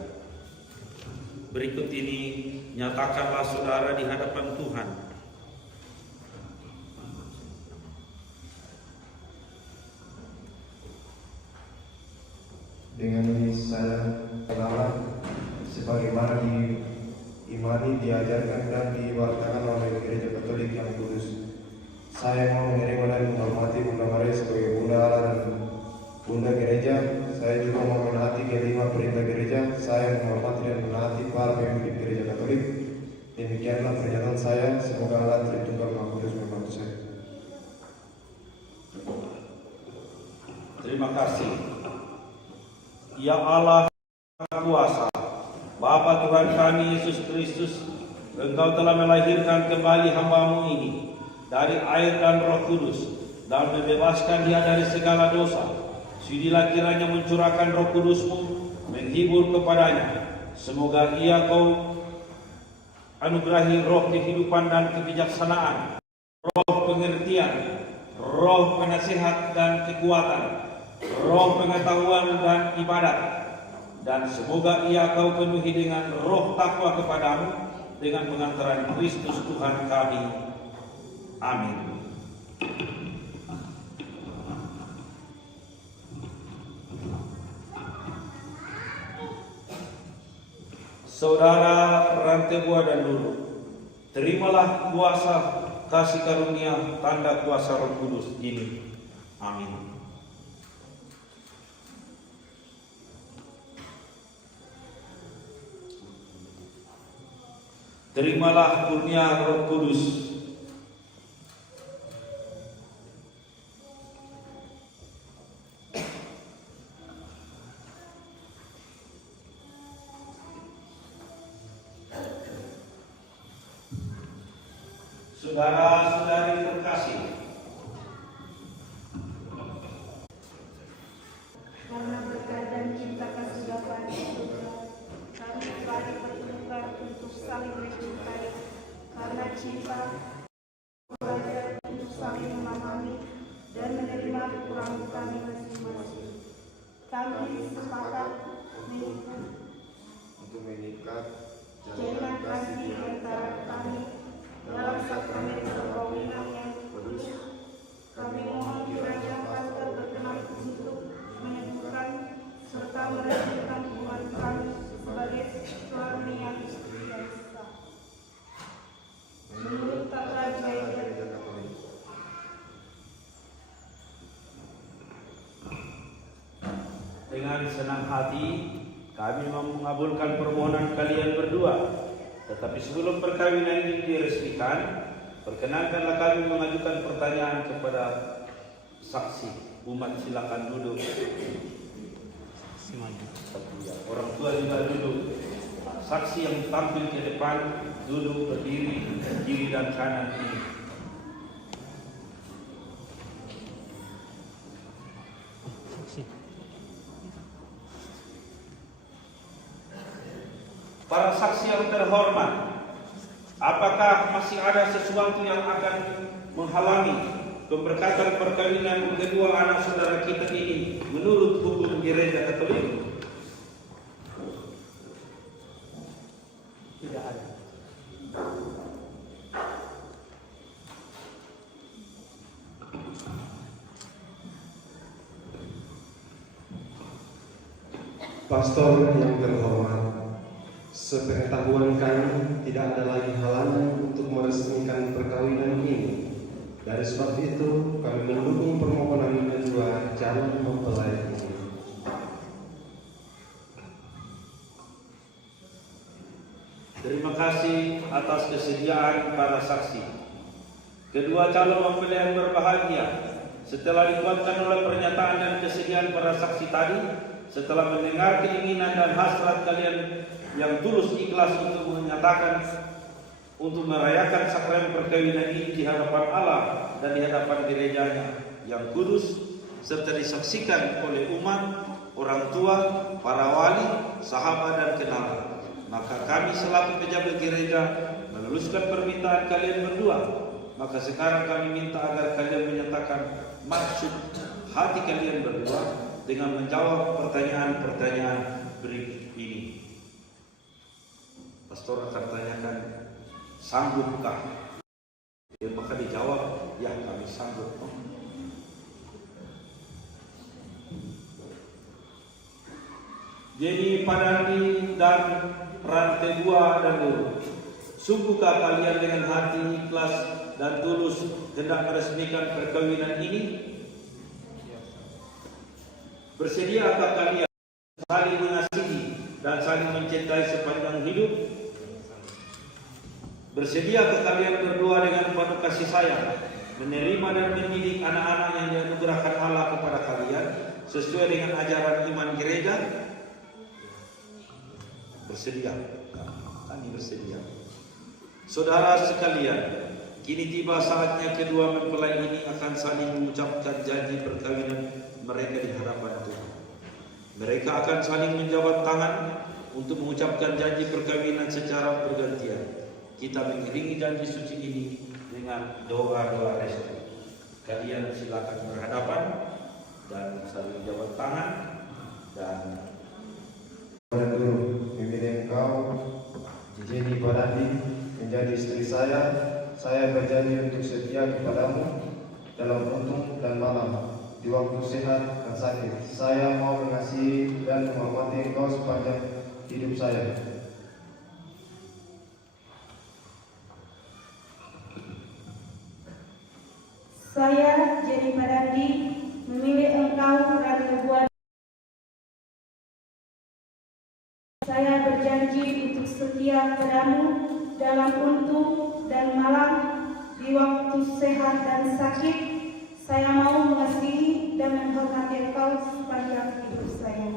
Berikut ini nyatakanlah saudara di hadapan Tuhan. Dengan ini saya saudara sebagaimana diimani, diajarkan dan diwartakan oleh Gereja Katolik yang kudus. Saya mau menerima dan menghormati Bunda Maria sebagai Bunda Allah dan Bunda Gereja. Saya juga mau menaati kelima perintah gereja. Saya menghormati dan menaati para pemimpin Gereja Katolik. Demikianlah pernyataan saya. Semoga Allah Tritunggal Maha Kudus membantu saya. Terima kasih. Ya Allah kuasa, Bapa Tuhan kami Yesus Kristus, Engkau telah melahirkan kembali hamba-Mu ini dari air dan Roh Kudus dan membebaskan dia dari segala dosa. Sudilah kiranya mencurahkan Roh Kudus-Mu, menghibur kepadanya. Semoga ia Kau anugerahi roh kehidupan dan kebijaksanaan, roh pengertian, roh penasihat dan kekuatan, roh pengetahuan dan ibadat, dan semoga ia Kau penuhi dengan roh takwa kepadamu dengan pengantaran Kristus Tuhan kami. Amin. Saudara rantai buah dan dulu, terimalah kuasa kasih karunia tanda kuasa Roh Kudus ini. Amin. Terimalah kurnia Roh Kudus. Saudara-saudari terkasih, Karena berkat dan cinta kasih Bapa di surga, kami kembali bertukar untuk saling mencintai. Karena cinta belajar untuk saling memahami dan menerima kekurangan kami masing-masing. Kami sepakat Untuk mengikat jalan kasih antara kami dalam sakramen perkawinan yang kudus. Kami mohon kiranya Pastor berkenan untuk meneguhkan serta meresmikan hubungan kami sebagai suami yang istri yang sah. Menurut tata Gereja Katolik. dengan dengan senang hati kami mengabulkan permohonan kalian berdua. Tetapi sebelum perkawinan ini diresmikan, perkenankanlah kami mengajukan pertanyaan kepada saksi. Umat silakan duduk. Orang tua juga duduk. Saksi yang tampil ke depan duduk berdiri kiri dan kanan ini. Para saksi yang terhormat, apakah masih ada sesuatu yang akan menghalangi pemberkatan perkawinan kedua anak saudara kita ini menurut hukum Gereja Katolik? Tidak ada. Pastor yang terhormat, sepengetahuan kami tidak ada lagi halangan untuk meresmikan perkawinan ini. Dari sebab itu, kami mendukung permohonan kedua calon mempelai ini. Terima kasih atas kesediaan para saksi. Kedua calon mempelai yang berbahagia, setelah dikuatkan oleh pernyataan dan kesediaan para saksi tadi, setelah mendengar keinginan dan hasrat kalian yang tulus ikhlas untuk menyatakan, untuk merayakan sakramen perkawinan ini di hadapan Allah dan di hadapan gerejanya yang kudus, serta disaksikan oleh umat, orang tua, para wali, sahabat dan kenalan, maka kami selaku pejabat gereja meluluskan permintaan kalian berdua. Maka sekarang kami minta agar kalian menyatakan maksud hati kalian berdua dengan menjawab pertanyaan-pertanyaan berikut ini. Pastor akan tanyakan, sanggupkah? Maka dijawab, ya kami sanggup. Jadi Padandi dan Rantai Dua dan Dulu, sungguhkah kalian dengan hati ikhlas dan tulus hendak meresmikan perkawinan ini? Bersediakah kalian saling mengasihi dan saling mencintai sepanjang hidup? Bersediakah kalian berdua dengan penuh kasih sayang menerima dan mendidik anak-anak yang dianugerahkan Allah kepada kalian sesuai dengan ajaran iman gereja? Bersedia. Kami bersedia. Saudara sekalian, kini tiba saatnya kedua mempelai ini akan saling mengucapkan janji perkawinan mereka di hadapan Tuhan. Mereka akan saling menjabat tangan untuk mengucapkan janji perkawinan secara bergantian. Kita mengiringi janji suci ini dengan doa-doa restu. Kalian silakan berhadapan dan saling menjabat tangan dan Pada Guru, memilih engkau, Jenny Padandi, menjadi istri saya berjanji untuk setia kepadamu dalam untung dan malam, di waktu sehat dan sakit. Saya mau mengasihi dan menghormati engkau sepanjang hidup saya. Saya, Jenny Padandi, memilih engkau, Rantai Dua. Saya berjanji untuk setia padamu dalam untung dan malam, di waktu sehat dan sakit. Saya mau mengasihi dan menghormati engkau sepanjang hidup saya.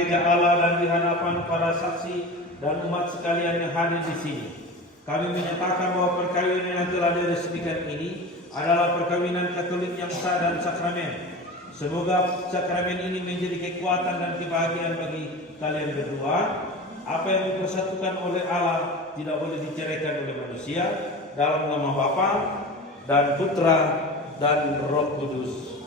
Kepada Allah dan di hadapan para saksi dan umat sekalian yang hadir di sini, kami menyatakan bahwa perkawinan yang telah diresmikan ini adalah perkawinan Katolik yang sah dan sakramen. Semoga sakramen ini menjadi kekuatan dan kebahagiaan bagi kalian berdua. Apa yang dipersatukan oleh Allah tidak boleh diceraikan oleh manusia. Dalam nama Bapa dan Putra dan Roh Kudus.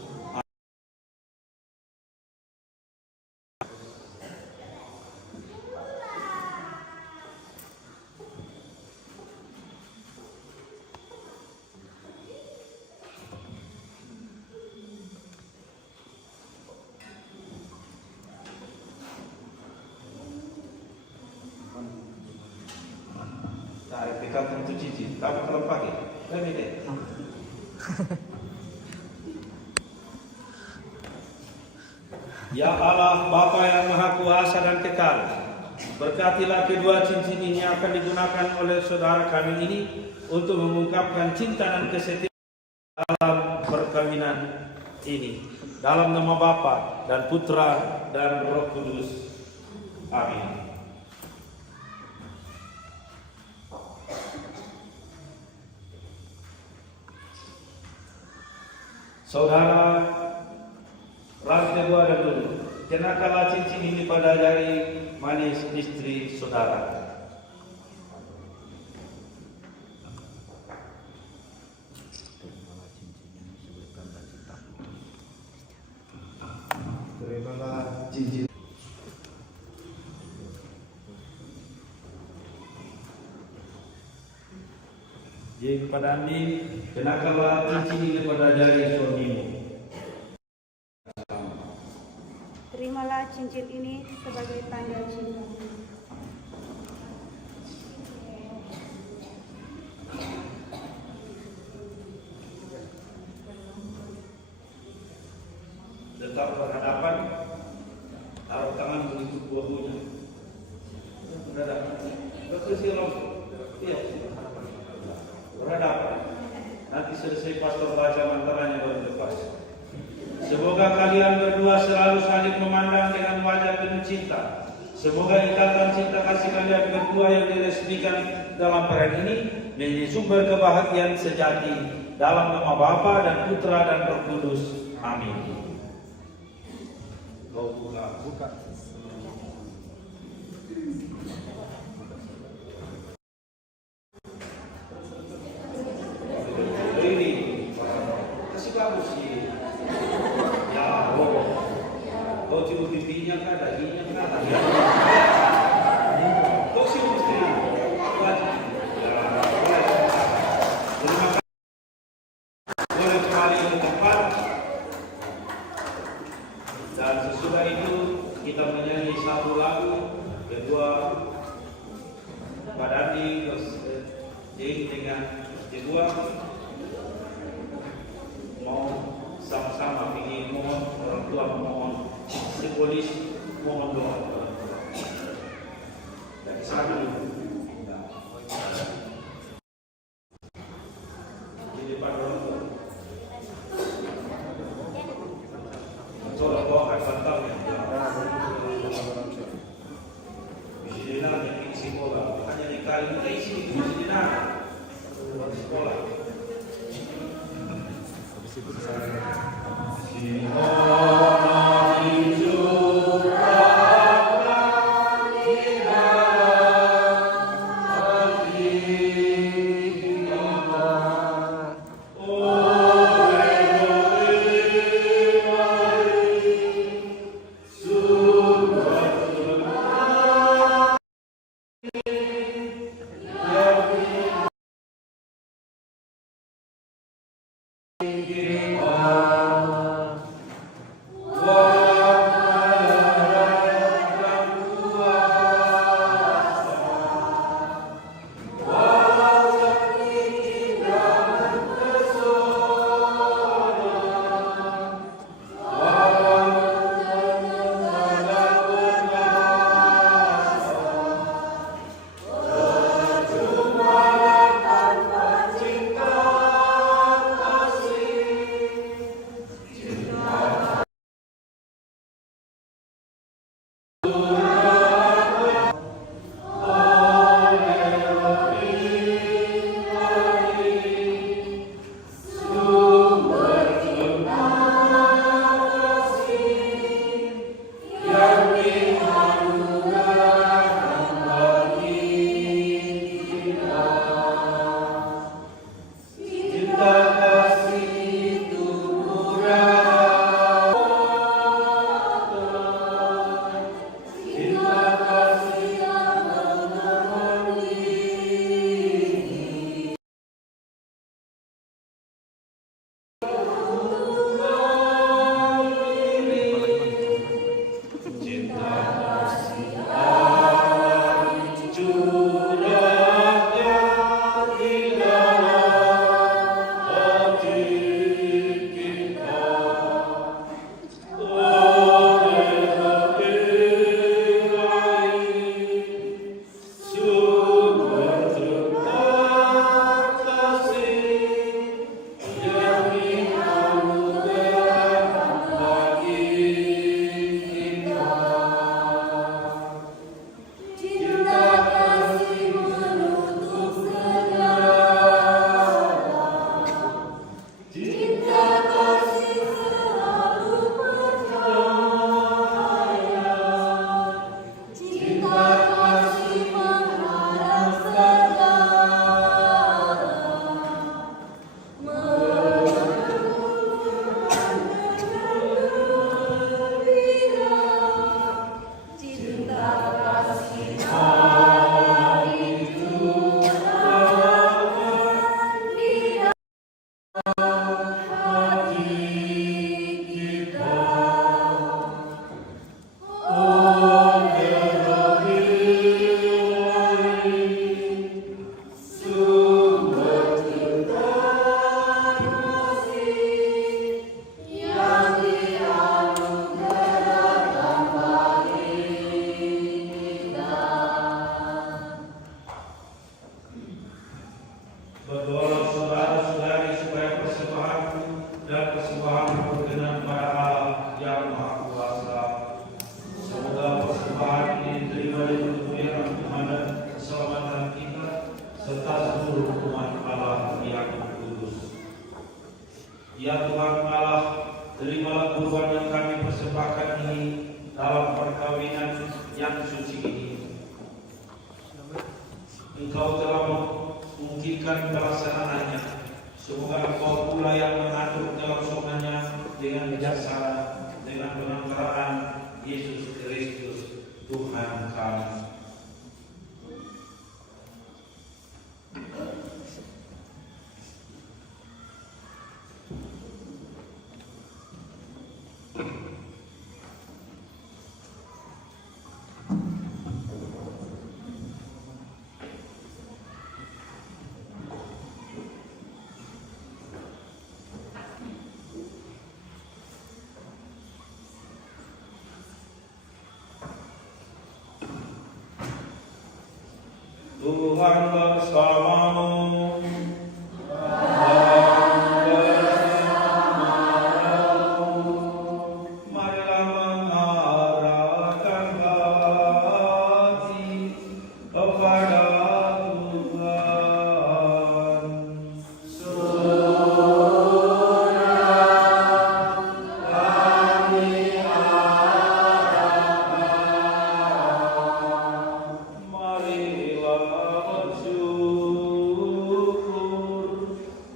Kita tentu cici, tapi kalau pakai, lebih deh. Ya Allah, Bapa yang Maha Kuasa dan Kekal, berkatilah kedua cincin ini akan digunakan oleh saudara kami ini untuk mengungkapkan cinta dan kesetiaan dalam perkawinan ini. Dalam nama Bapa dan Putra dan Roh Kudus. Amin. Saudara, rantai kedua dan dulu, kenakanlah cincin ini pada jari manis istri saudara. Terimalah cincin. Jadi kepada Andi, kenakanlah cincin ini pada jari suamimu. Terimalah cincin ini sebagai tanda cinta. Tetap berhadapan, taruh tangan begitu bahunya. Berhadapan. Betul sih Rom? Iya. Berhadapan. Nanti selesai pastor baca mantranya baru lepas. Semoga kalian berdua selalu saling memandang dengan wajah penuh cinta. Semoga ikatan cinta kasih kalian berdua yang diresmikan dalam perang ini menjadi sumber kebahagiaan sejati dalam nama Bapa dan Putra dan Roh Kudus. Amin. Kau buka. Ini kasih bagus sih. Ya, kau cium pipinya kan, dahinya kan. Kau cium istri. Terima kasih. Boleh kembali ke tempat. Dan sesudah itu kita menyanyi satu lagu, kedua Pak Dandi jadi dengan kedua mau sama-sama ingin mohon orang tua mohon simbolis mohon doa dari sana dulu. Di depan orang tua. Coba bawa bantalnya. Di sini nanti di sekolah, hanya di kali kita isi di sini nanti sekolah. dalam kurban yang kami persembahkan ini, dalam perkawinan yang suci ini. Engkau telah memungkinkan pelaksanaannya. Semoga Engkau pula yang mengatur kelangsungannya dengan bijaksana, dengan pengantaraan Yesus Kristus Tuhan kami. Tuhan bersamamu. Marilah mengarahkan hati kepada Tuhan. Marilah bersyukur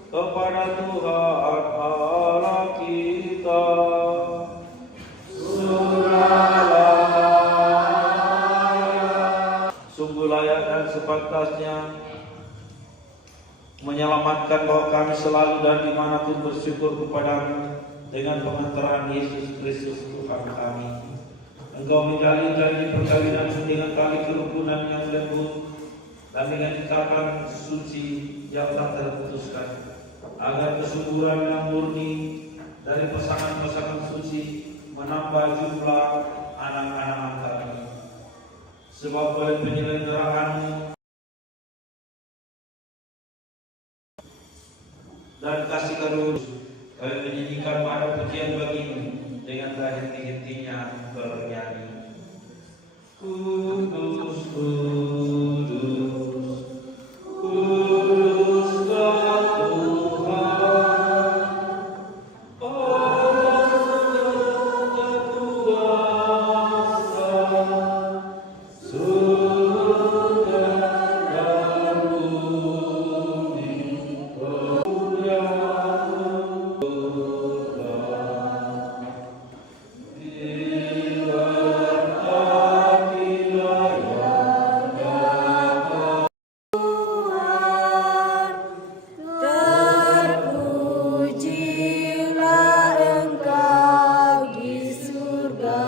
kepada Tuhan Allah kita. Sungguh layak dan sepantasnya menyelamatkan bahwa kami selalu dan dimanapun bersyukur kepadamu dengan pengantaran Yesus Kristus Tuhan kami. Engkau menjalin janji perkawinanmu dengan tali kerukunan yang lembut dan dengan ikatan suci yang tak terputuskan, agar kesuburan yang murni dari pasangan-pasangan suci menambah jumlah anak-anak kami. Sebab oleh penyelenggaraanmu dan kasih karunia kami menyanyikan pada pujian bagimu dengan henti-hentinya bernyanyi. Kudus, kudus, kudus Tuhan, Allah segala kuasa, surga dan bumi Terpujilah Engkau di surga.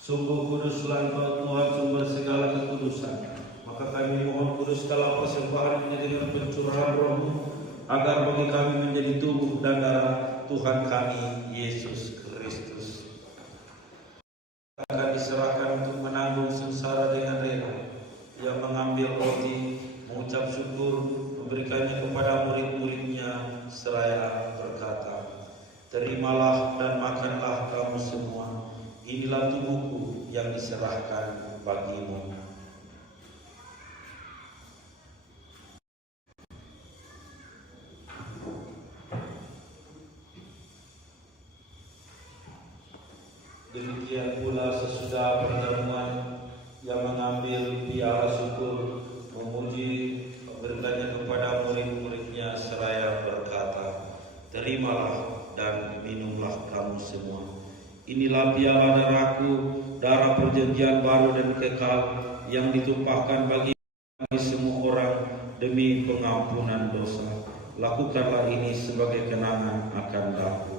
Sungguh kuduslah Engkau Tuhan, sumber segala kekudusan. Maka kami mohon kuduskanlah persembahan ini dengan pencurahan Roh-Mu, agar bagi kami menjadi tubuh dan darah Tuhan kami Yesus Kristus. Akan diserahkan untuk menanggung sengsara dengan rela. Ia mengambil roti, mengucap syukur, memberikannya kepada murid-muridnya, seraya berkata, "Terimalah dan makanlah kamu semua. Inilah tubuhku yang diserahkan bagimu." Demikian pula sesudah pertemuan, yang mengambil piala syukur, memuji, memberikannya kepada murid-muridnya, seraya berkata, "Terimalah dan minumlah kamu semua. Inilah piala darahku, darah perjanjian baru dan kekal, yang ditumpahkan bagi semua orang demi pengampunan dosa. Lakukanlah ini sebagai kenangan akan aku."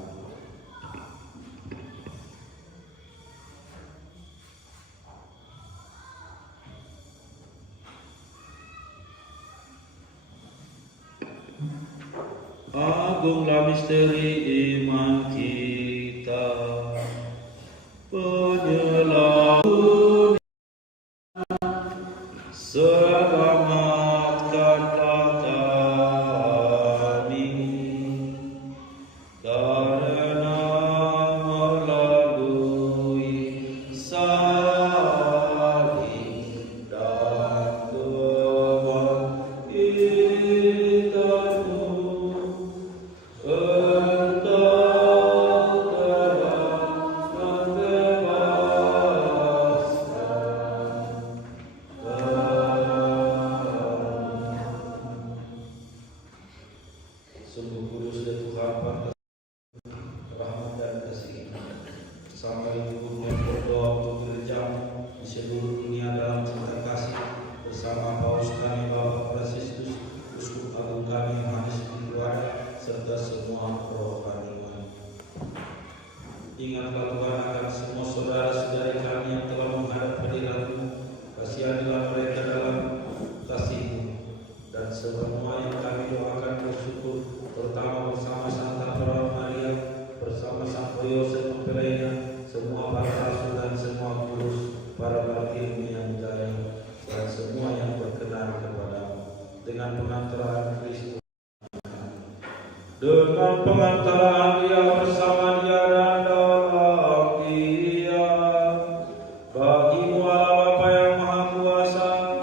Agunglah misteri iman kita, penyelamat, selamatkanlah kami, karena melalui salib dan kematian Sungguh kudus dan Tuhan pantas rahmat dan kasih. Sampai guru yang berdoa untuk gerejamu di seluruh dunia dalam cinta kasih bersama Paus kami Bapak Franciscus, Uskup Agung kami Yohanes Pintuada, serta semua rohaniwan. Ingatlah Tuhan akan semua saudara-saudari kami yang telah menghadap hadirat-Mu. Kasihanilah mereka dalam kasih-Mu, dan semua yang kami doakan bersyukur, terutama bersama Santa Perawan Maria, bersama Santo Yosef mempelainya, semua para rasul dan semua kudus, para martirmu yang jaya, dan semua yang berkenan kepadamu, dengan pengantaran Kristus. Dengan pengantaran Dia bersama Dia dan dalam Dia, bagi-Mu Allah Bapa yang Maha Kuasa,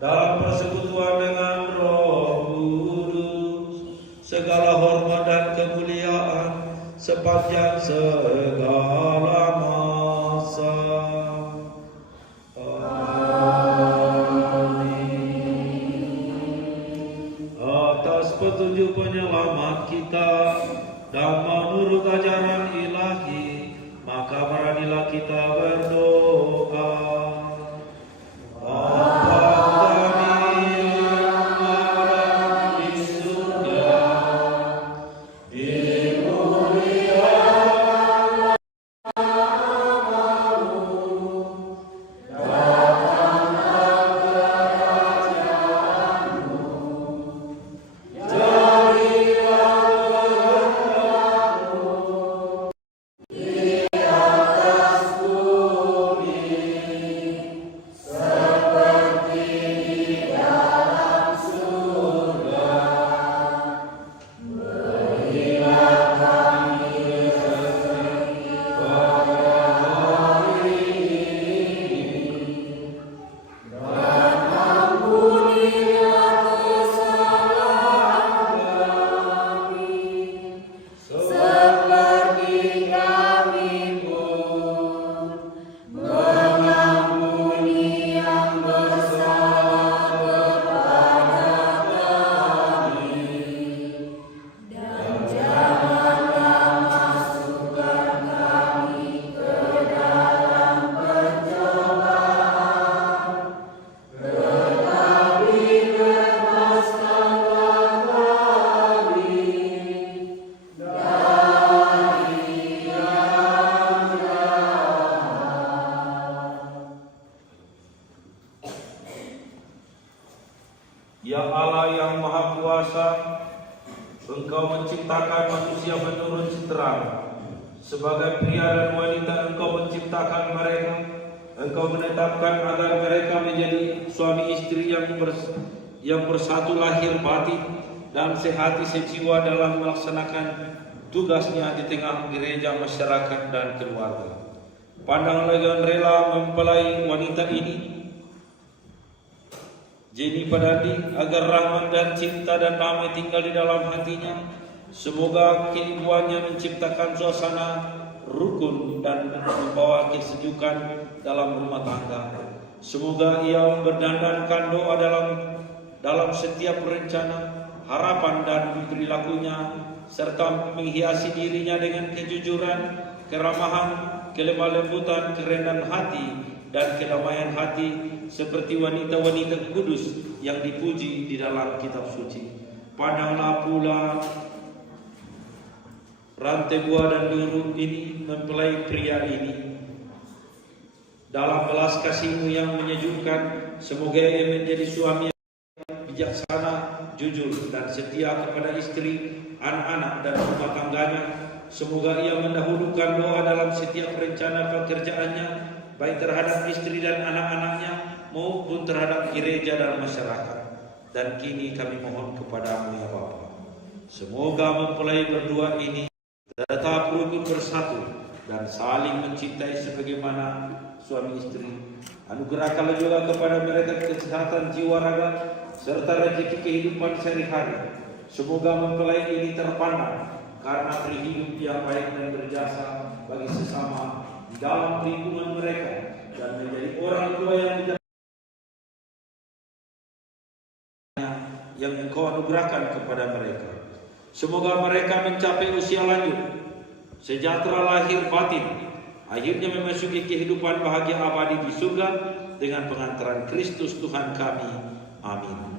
dalam persekutuan dengan Roh Kudus, segala hormat dan kemuliaan sepanjang segala masa. Atas petunjuk penyelamat kita dan menurut ajaran ilahi, maka beranilah kita berdoa. Bapa kami yang ada di surga, dimuliakanlah namamu, datanglah kerajaanmu, jadilah kehendakmu di atas bumi seperti di dalam surga. Berilah kami rezeki pada hari ini, dan ampunilah kesalahan kami, seperti kami pun mengampuni yang bersalah kepada kami, dan janganlah masukkan kami ke dalam pencobaan, tetapi bebaskanlah kami dari yang jahat. Ya Allah yang Maha Kuasa, Engkau menciptakan manusia menurut citra. Sebagai pria dan wanita Engkau menciptakan mereka. Engkau menetapkan agar mereka menjadi suami istri yang bersatu lahir batin dan sehati sejiwa dalam melaksanakan tugasnya di tengah gereja, masyarakat, dan keluarga. Pandanglah dengan rela mempelai wanita ini, Jenny Padandi, agar rahmat dan cinta dan damai tinggal di dalam hatinya. Semoga keibuannya menciptakan suasana rukun dan membawa kesejukan dalam rumah tangga. Semoga ia berdandankan doa dalam setiap rencana, harapan dan perilakunya, serta menghiasi dirinya dengan kejujuran, keramahan, kelemah lembutan, kerendahan hati, dan kedamaian hati, seperti wanita-wanita kudus yang dipuji di dalam kitab suci. Pandanglah pula rantai buah dan duru ini, mempelai pria ini, dalam belas kasih-Mu yang menyejukkan. Semoga ia menjadi suami yang bijaksana, jujur, dan setia kepada istri, anak-anak, dan rumah tangganya. Semoga ia mendahulukan doa dalam setiap rencana pekerjaannya, baik terhadap istri dan anak-anaknya maupun terhadap gereja dan masyarakat. Dan kini kami mohon kepadamu ya Bapa, semoga mempelai berdua ini tetap rukun bersatu dan saling mencintai sebagaimana suami istri. Anugerahkanlah juga kepada mereka kesehatan jiwa raga serta rezeki kehidupan sehari-hari. Semoga mempelai ini terpandang karena berhidup yang baik dan berjasa bagi sesama di dalam lingkungan mereka dan menjadi orang tua yang Engkau anugerahkan kepada mereka. Semoga mereka mencapai usia lanjut, sejahtera lahir batin, akhirnya memasuki kehidupan bahagia abadi di surga dengan pengantaran Kristus Tuhan kami. Amin.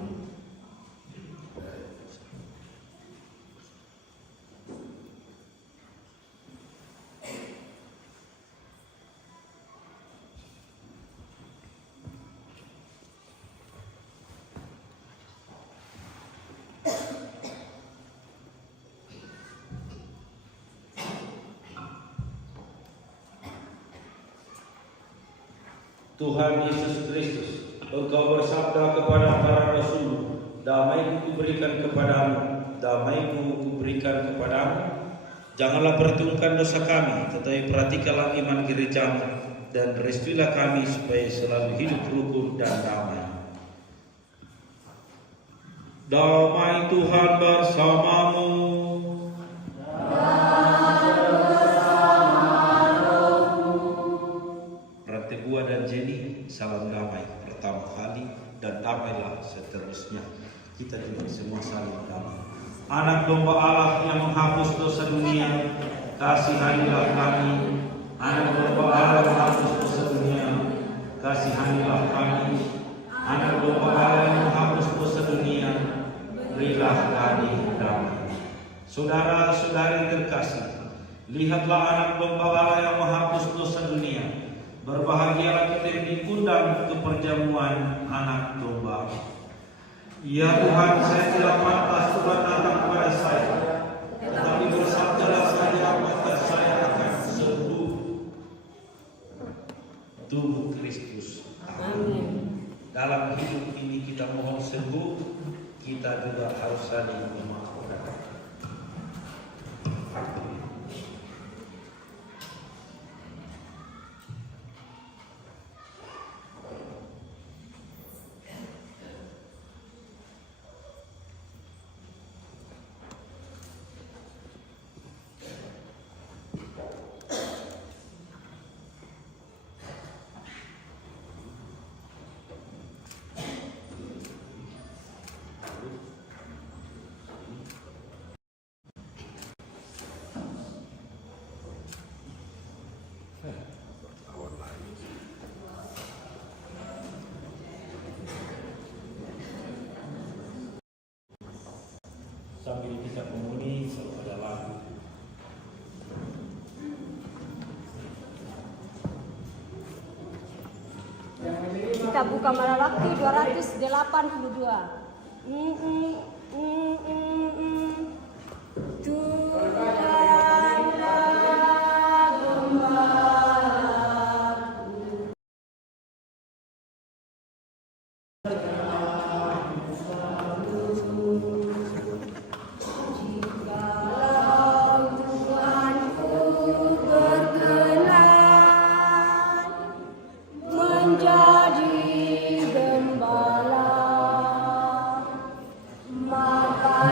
Tuhan Yesus Kristus, Engkau bersabda kepada para rasul, damai-Ku kuberikan kepadamu, damai-Ku kuberikan kepadamu. Janganlah perhitungkan dosa kami, tetapi perhatikanlah iman gerejamu, dan restuilah kami supaya selalu hidup rukun dan damai. Damai Tuhan bersamamu. Dan Jenny, salam damai pertama kali dan damailah seterusnya. Kita juga semua saling damai. Anak domba Allah yang menghapus dosa dunia, kasihanilah kami. Anak domba Allah yang menghapus dosa dunia, kasihanilah kami. Anak domba Allah yang menghapus dosa dunia, berilah kami damai. Saudara-saudari terkasih, lihatlah anak domba Allah yang menghapus dosa dunia. Berbahagialah kita yang diundang ke perjamuan anak domba. Ya Tuhan, saya tidak pantas Tuhan datang kepada saya, tetapi bersabdalah saja maka saya akan sembuh. Tubuh Kristus. Amin. Dalam hidup ini kita mohon sembuh, kita juga harus saling memaafkan. Sambil kita memuni kepada lagu. Kita buka malam waktu 282. Tuhan gembalaku. Menjadi gembala, maka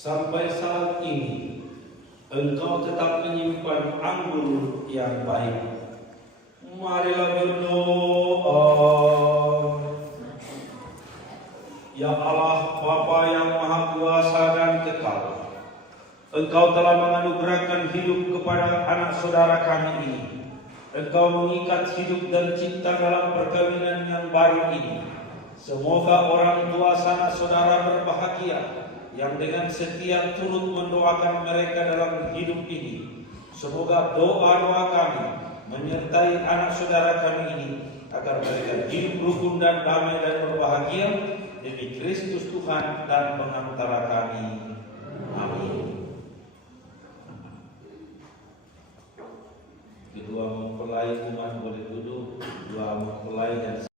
sampai saat ini engkau tetap menyimpan anggur yang baik. Marilah berdoa. Ya Allah, Bapa yang Maha Kuasa dan Kekal, Engkau telah menganugerahkan hidup kepada anak saudara kami ini. Engkau mengikat hidup dan cinta dalam perkawinan yang baru ini. Semoga orang tua sanak saudara berbahagia yang dengan setia turut mendoakan mereka dalam hidup ini. Semoga doa-doa kami menyertai anak saudara kami ini agar mereka hidup rukun dan damai dan berbahagia demi Kristus Tuhan dan pengantara kami. Amin. Kedua mempelai umat boleh duduk. Dua mempelai dan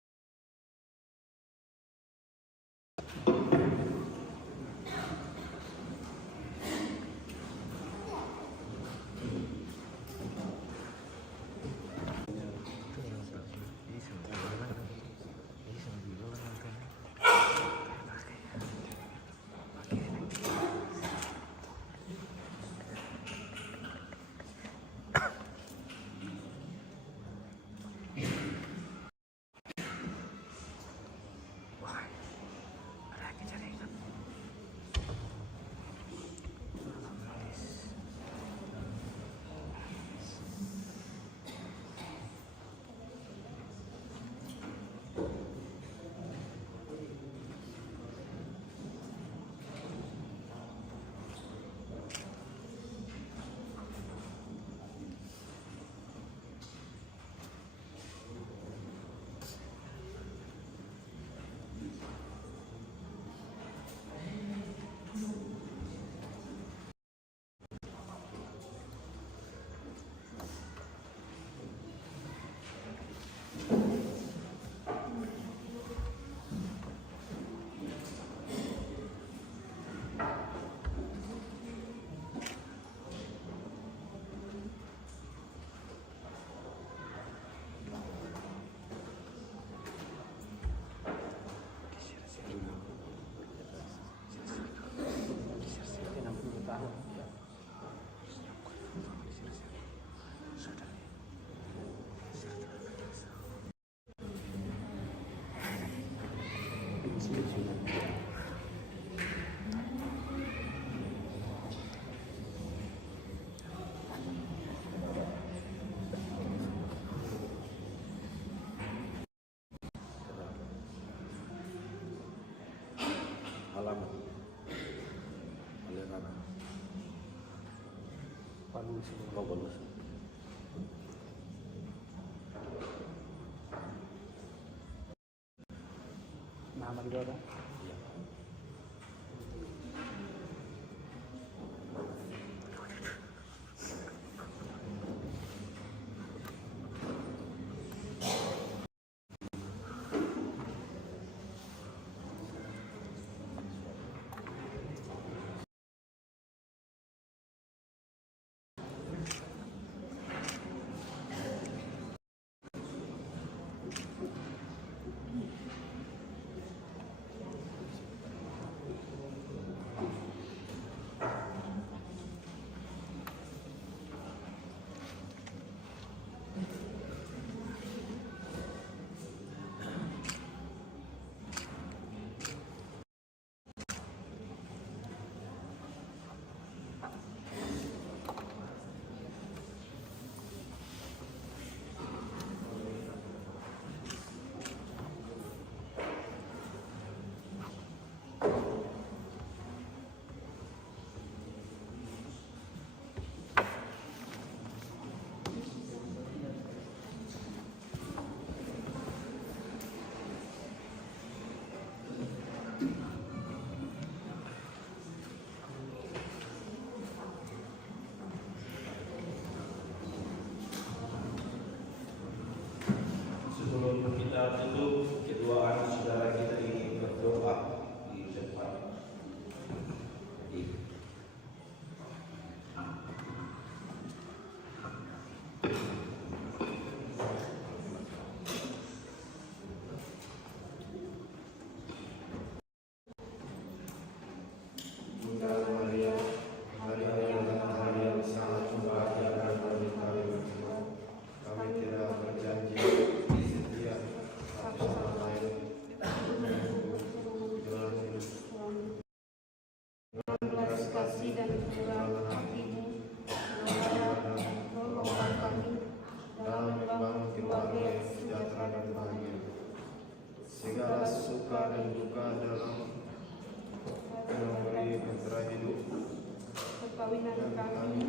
perkawinan kami,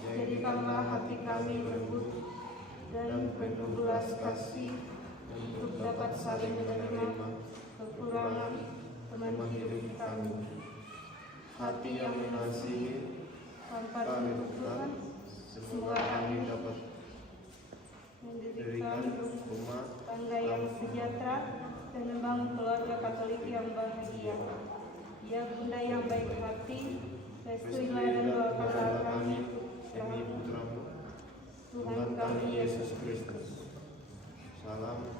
jadikanlah hati kami lembut dan penuh belas kasih untuk dapat saling menerima kekurangan teman hidup kami. Hati yang mengasihi Tanpa tuntutan, semoga kami dapat mendirikan rumah tangga yang sejahtera dan membangun keluarga Katolik yang bahagia. Ya Bunda yang baik hati, restuilah dan doakanlah kami demi putramu Tuhan kami Yesus Kristus. Salam.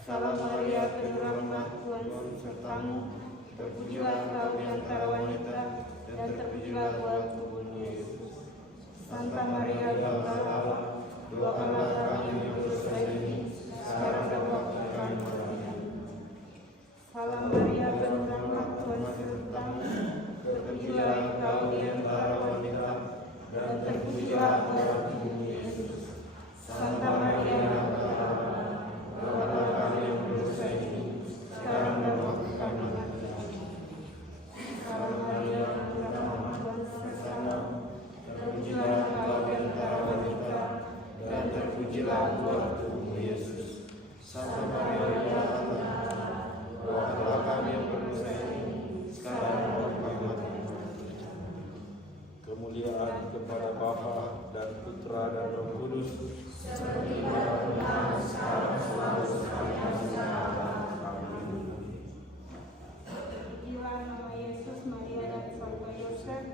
Salam Maria, penuh rahmat, Tuhan sertamu. Terpujilah kau di antara wanita, dan terpujilah buah tubuhmu Yesus. Santa Maria, Bunda Allah, doakanlah kami yang berdosa ini, sekarang dan waktu kami mati. Salam Maria, penuh rahmat, Tuhan sertamu. Terpujilah kau di antara wanita, dan terpujilah buah tubuhmu Yesus. Santa Maria, Bunda Allah, doakanlah kami yang berdosa ini, sekarang dan waktu kami mati. Salam Maria, penuh rahmat, Tuhan sertamu. Terpujilah kau di antara wanita, dan terpujilah buah tubuhmu Yesus. Santa Maria, Bunda Allah, doakanlah kami yang berdosa ini, sekarang dan waktu kami mati. Kemuliaan kepada Bapa dan Putra dan Roh Kudus. Pujilah nama Yesus, Maria, dan Santo Yosef.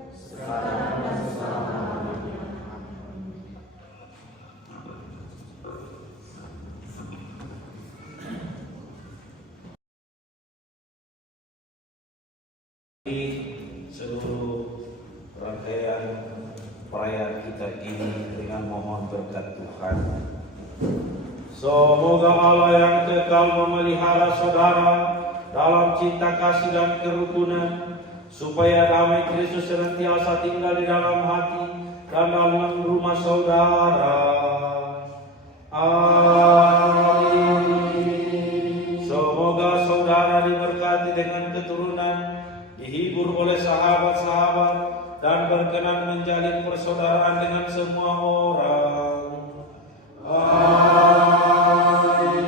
Seluruh rangkaian perayaan kita ini dengan mohon berkat Tuhan. Semoga Allah yang kekal memelihara saudara dalam cinta kasih dan kerukunan, supaya damai Kristus senantiasa tinggal di dalam hati dan dalam rumah saudara. Amin. Semoga saudara diberkati dengan keturunan, dihibur oleh sahabat-sahabat, dan berkenan menjalin persaudaraan dengan semua orang. Amin.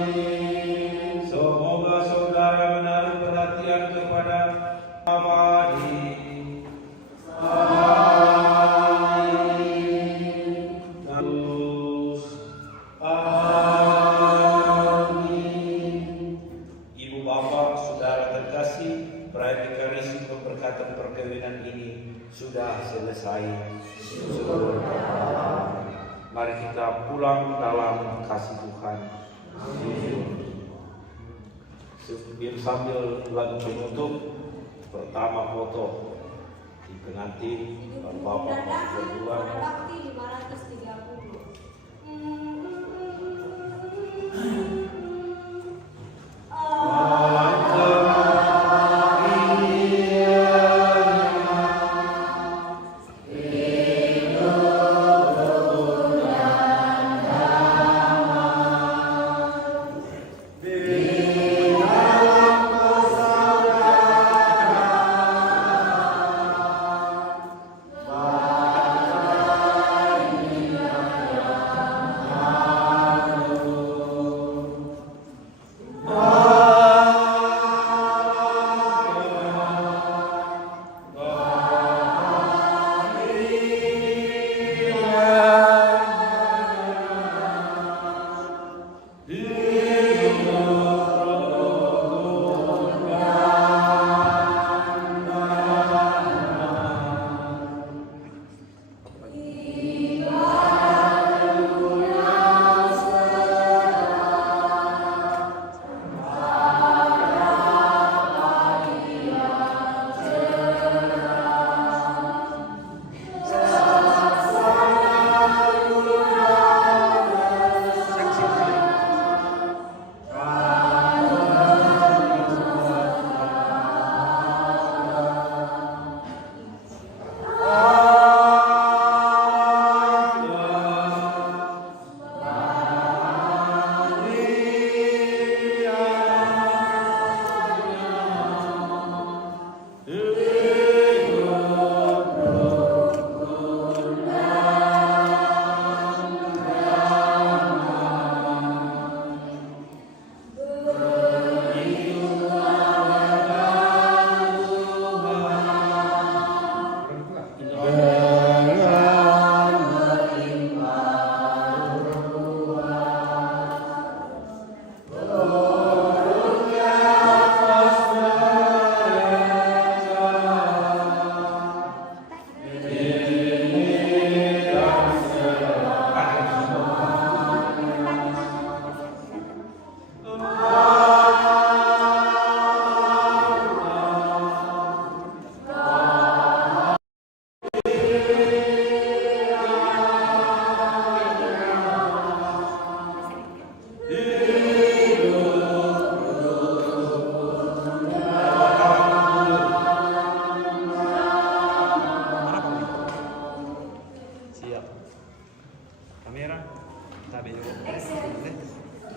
Semoga saudara menaruh perhatian kepada abadi. Amin. Terus. Amin. Ibu bapak, saudara terkasih, perayaan Ekaristi pemberkatan perkawinan ini sudah selesai. Mari kita pulang dalam kasih Tuhan. Sambil lagu penutup, pertama foto di pengantin Bapak berdua. Bakti 530. Bapa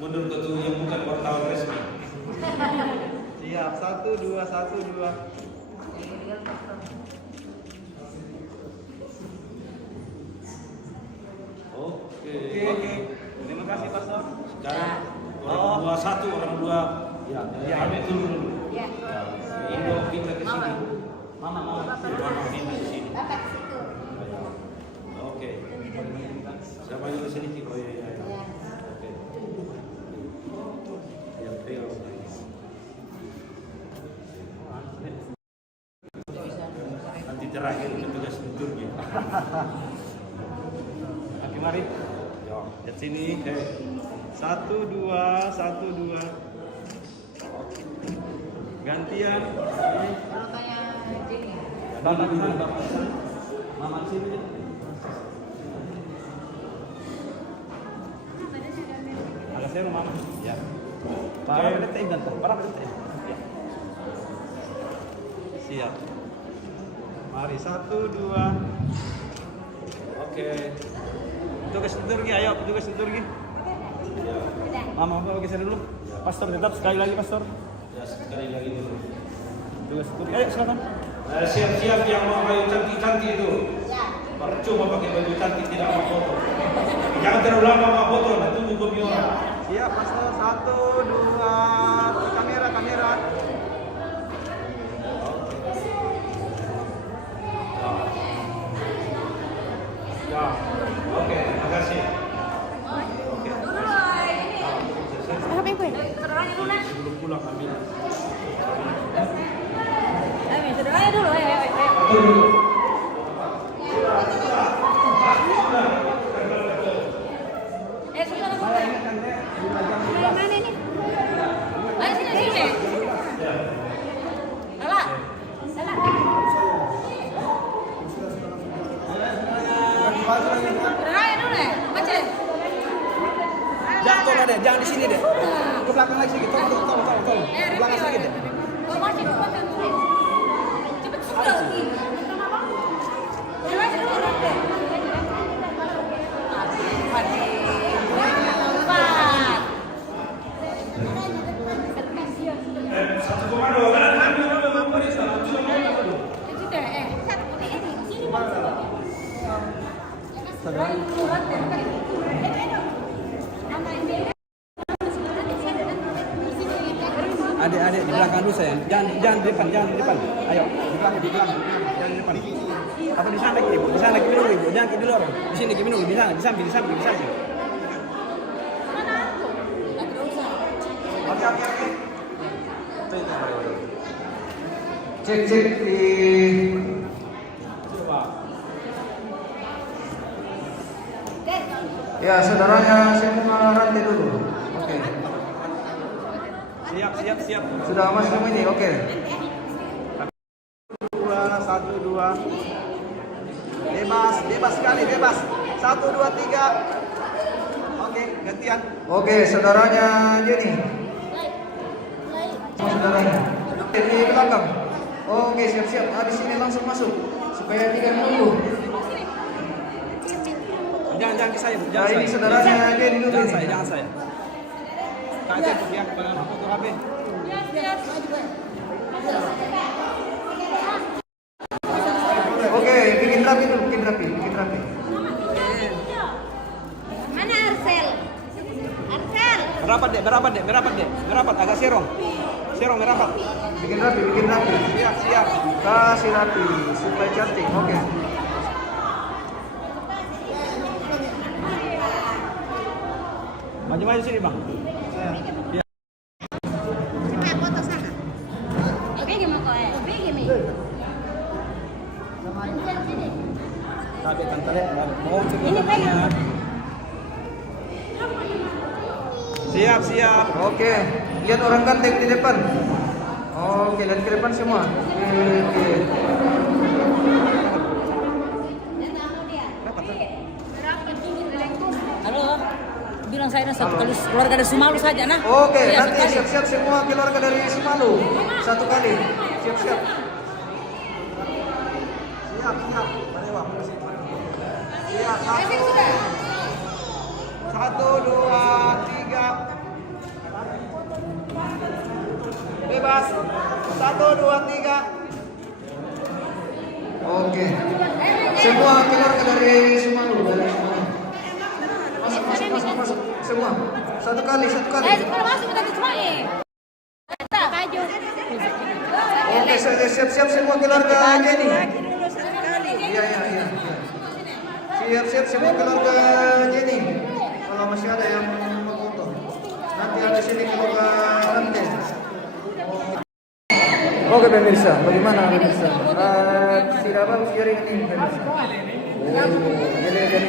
Mundur ke tuh yang bukan wartawan resmi. Siap, 1, 2, 1, 2. Oke. Terima kasih, Pastor. Sekarang orang dua satu, orang dua. Ya, ambil dulu. Ya. Indo pindah ke sini. Mama. Mama pindah ke sini. Bapak ke situ. Oke. Siapa yang sedikit? Oh iya. Oke. Yang pegang. Nanti terakhir petugas tuturnya. Oke, mari. Ya. Lihat sini. 1, 2, 1, 2. Gantian. Kalau kayak Jenny. Bapak di sana, Bapak di sana. Mama di sini. Agak seru, Mama. Ya. Para pendetik dan para pendetik. Ya. Siap. Mari 1, 2. Oke. Petugas liturgi, ayo petugas liturgi. Ya. Mama, Bapak geser dulu. Pastor tetap sekali lagi, Pastor. Ya, sekali lagi dulu. Petugas liturgi, ayo silakan. Siap-siap yang mau baju cantik-cantik itu. Ya. Percuma pakai baju cantik tidak mau foto. Jangan terlalu lama mau foto, nanti tunggu kopi orang. Siap, Pastor. 1, 2. Kamera. Ya, oke, terima kasih. Oke. Apa yang saudaranya dulu nak. Sebelum pulang ambil. Saudaranya dulu, ayo. Foto dulu. Saudara mana? Mana ini? Ayo sini. Lala. Saudaranya dulu ya, baca. Jangan di sini deh. Ke belakang lagi sedikit. Tolong. Ke belakang sedikit deh. Oh, masih lupa kan? Cepet sudah lagi. Saudaranya dulu deh. Satu komando, kan ambil dulu apa dia salah. Sudah mau apa dulu? Adik-adik di belakang dulu saya. Jangan di depan. Ayo, di belakang. Jangan di depan. Atau di sana Ibu. Di sana minum Ibu. Jangan di luar. Di sini minum di sana, di samping. Oke. Cek di. Ya, saudaranya semua rantai dulu. Oke. Siap. Sudah aman semua ini, oke. 2, 1, 2. Bebas sekali. 1, 2, 3. Oke, gantian. Oke, saudaranya Jenny. Saudaranya. Di belakang. Oke, siap. Habis ini langsung masuk supaya tidak menunggu. Jangan ke saya, Bu. Jangan ini saudaranya Jenny dulu. Jangan saya. Kaget ya, dengan foto HP. Oke, bikin rapi dulu, bikin rapi. Mana Arsel? Merapat, agak serong, merapat. Bikin rapi. Siap. Kasih rapi, supaya cantik, oke. Maju sini, Bang. Ya. Kita foto sana. Bagi mau kau Bagi. Tapi tantale, mau Ini pegang. Siap. Oke. Lihat orang ganteng di depan. Oke, lihat ke depan semua. Oke. Halo. Bilang saya satu kali keluarga dari Sumalu saja nah. Oke, Iya, nanti sekali. siap-siap semua keluarga dari Sumalu. Satu kali. Siap. Siap. Mari, Wak. Siap. 1, 2, keluarga dari Sumangu, dari Sumangu. Masuk. Semua. Satu kali. Kalau masuk kita Ismail. Baju. Oke, siap-siap semua keluarga Jenny. Iya. Siap-siap semua keluarga Jenny. Kalau masih ada yang mau foto. Nanti ada sini keluarga Rante. Oke pemirsa, bagaimana pemirsa? Sudah bagus jaring ini pemirsa. Jaring ini.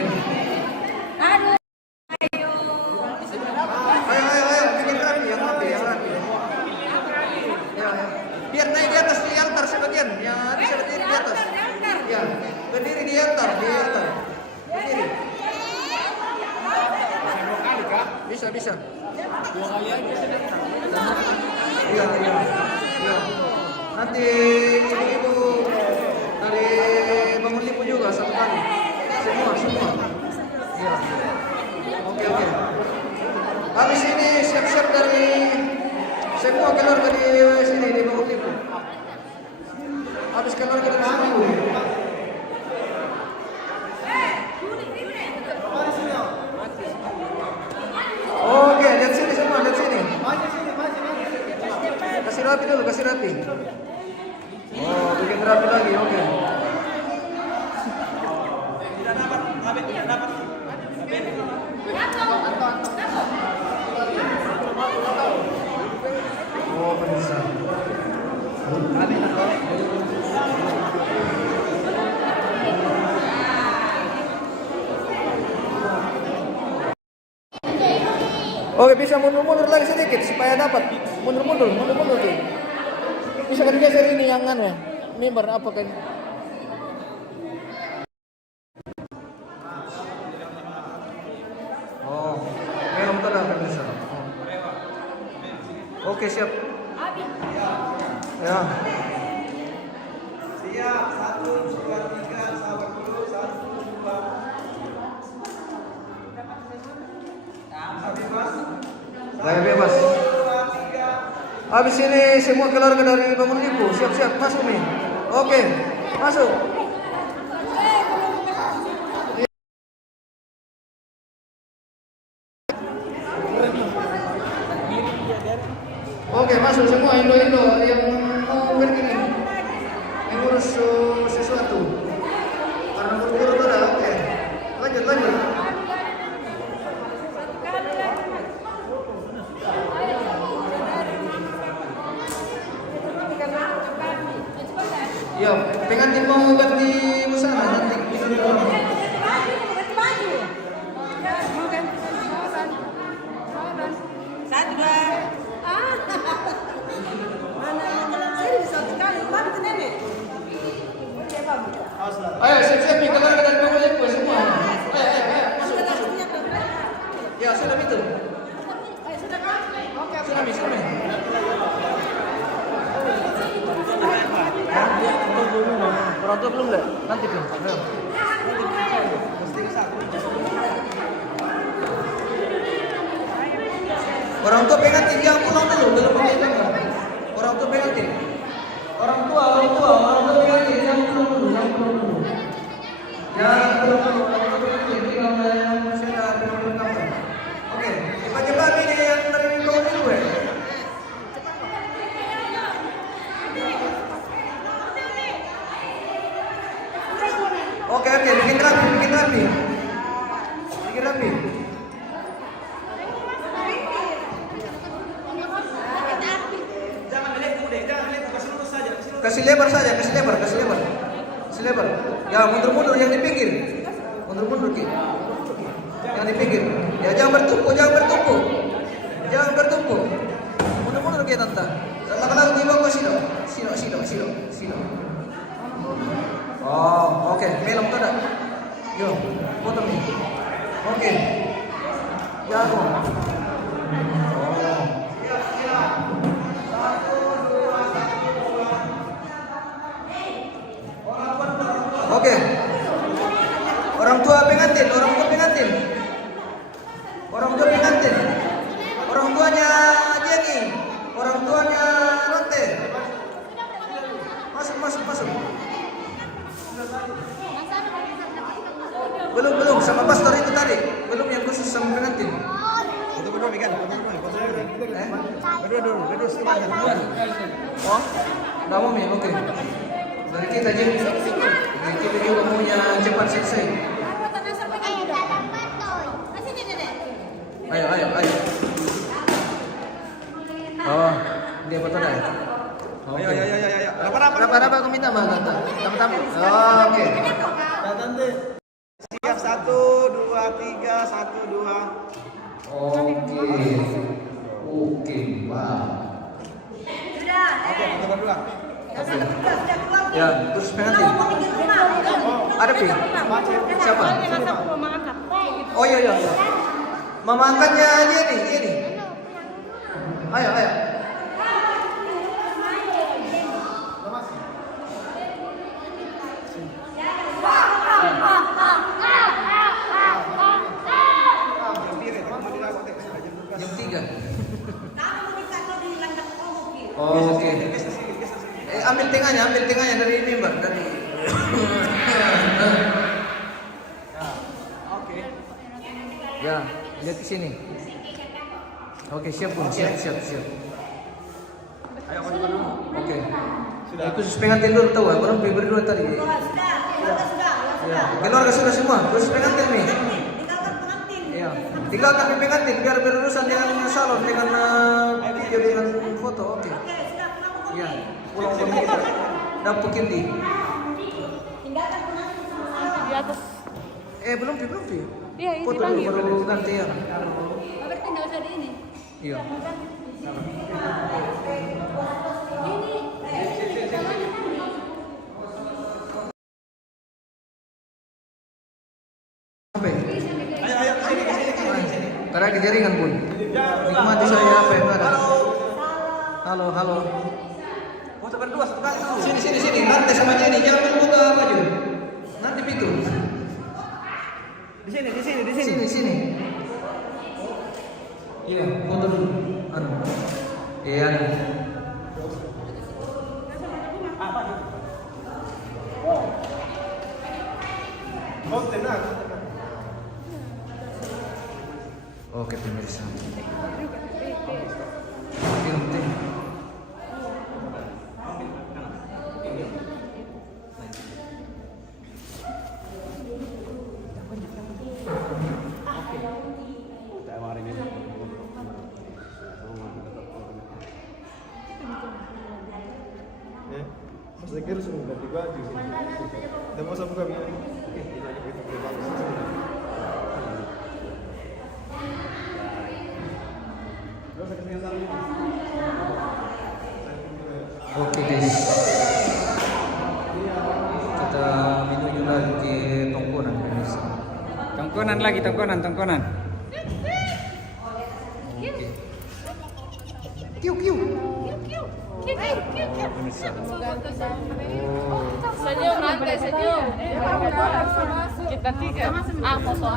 Ayo, bikin rapi, yang rapi. Ya. Biar naik di atas di altar sebagian, yang bisa berdiri di atas. Ya, berdiri di altar. Berdiri. Bisa. Iya. Nanti ibu dari Bangun Lipu juga satu kali. Semua. Iya. Oke. Habis ini siap-siap dari semua keluarga di sini di Bangun Lipu. Habis keluarga dari Sumangu. Oke, lihat sini semua, lihat sini. Kasih rapi. Oh, bikin rapi lagi, oke. Oh, pemirsa. Oke, bisa mundur lagi sedikit supaya dapat. Mundur tuh. Bisa kan geser ini yang anu. Mimbar apa kan? Oh, memang tenang pemirsa. Oke, siap. Ya. Siap, 1, 2, 3, sabar dulu, 1, 2. Saya bebas. Habis ini semua keluarga dari Bangun Lipu siap-siap masuk nih. Oke, masuk. Oke, masuk semua Indo yang mau begini. Yang urus sesuatu. Karena buru-buru ada. Oke. Lanjut. Ya, pengantin mau ganti busana nanti bisa di bawah. Ayo, siap-siap nih keluarga dari Bangun Lipu semua. Ayo, masuk. Ya, sudah itu. Sudah. Orang tua belum deh, nanti belum. Orang tua pengantin yang pulang dulu, belum pakai tangga. Orang tua pengantin. Orang tua pengantin yang pulang dulu. Yang pulang dulu. Orang tua pengantin tinggal yang sudah berangkat. Oke, dipanggil lagi nih yang dari Bangun Lipu ya. Oke, bikin rapi. Kasih lebar saja. Ya, mundur yang di pinggir. Mundur Ki. Yang di pinggir. Ya, jangan bertumpuk. Mundur Ki tante. Kalau di bawah silo. Oh, oke. Melong tuh dah. Yo, potong nih. Oke. Jago. Oke. Orang tua pengantin. Orang tuanya Jenny. Orang tuanya Rante. Masuk. Belum, sama pastor itu tadi. Belum yang khusus sama pengantin. Foto berdua nih kan? Berdua semuanya. Oh, nggak mau nih, oke. Dari kita aja. Dari kita juga maunya cepat selesai. Ayo. Oh, dia foto dah. Ayo. Apa aku minta mah tante? Tamu. Oh, oke. Tante. Siap 1, 2, 3, 1, 2. Oke, wow. Oke, foto berdua. Ya, terus pengantin. Ada pi? Siapa? Oh iya. Mama angkatnya dia nih. Ayo. Jam 3. Oh, oke. Ambil tengahnya dari ini, Mbak. Dari. Oke. Ya, lihat ke sini. Oke, siap, Bun. Siap. Ayo foto berdua. Oke. Sudah. Khusus pengantin dulu tahu, orang berdua tadi. Ya, keluarga sudah semua. Khusus pengantin nih. Ya, tinggalkan di pengantin biar berurusan dengan salon, dengan video, dengan foto. Oke. Ya, pulang kita. Dapur Kindi. Di atas. Belum Pi. Iya, ini Foto dipanggil. dulu baru ganti ya. Berarti nggak usah di ini. Iya. Sampai. Ayo sini. Karena di jaringan Bun. Nikmati saya apa yang ada. Halo. Foto berdua satu kali dulu. Sini. Nanti sama Jenny, jangan buka baju. Nanti pintu. Di sini. Sini. Iya, foto dulu. Iya. Oh, tenang. Oke, pemirsa. Film teh. Mas Zekir suruh ganti baju. Udah mau sama kami. Oke guys, kita menuju lagi ke Tongkonan pemirsa. Tongkonan lagi, tongkonan. Oke. Kiu. Pemirsa. Senyum nanti, senyum. Kita tiga. Foto.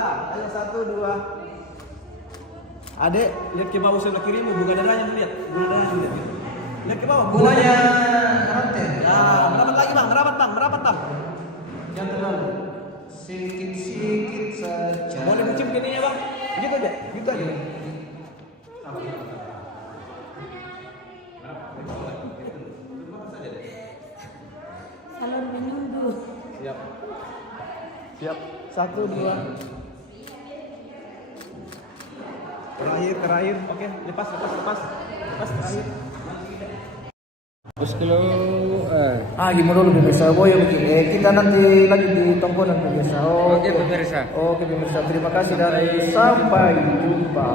Ayo 1, 2. Adek, lihat ke bawah sebelah kirimu, bukan darahnya lihat. Lihat ke bawah. Bolanya rantai. Ya, merapat lagi bang, merapat bang. Jangan terlalu. Sikit saja. Boleh mencium gininya bang, gitu aja. Salon menunggu. Siap. 1, 2. Terakhir. Oke, lepas terakhir. Terus kalau Gimana dulu pemirsa? Kita nanti lagi di Tongkonan pemirsa. Oke, pemirsa. Oke pemirsa, terima kasih dan sampai jumpa.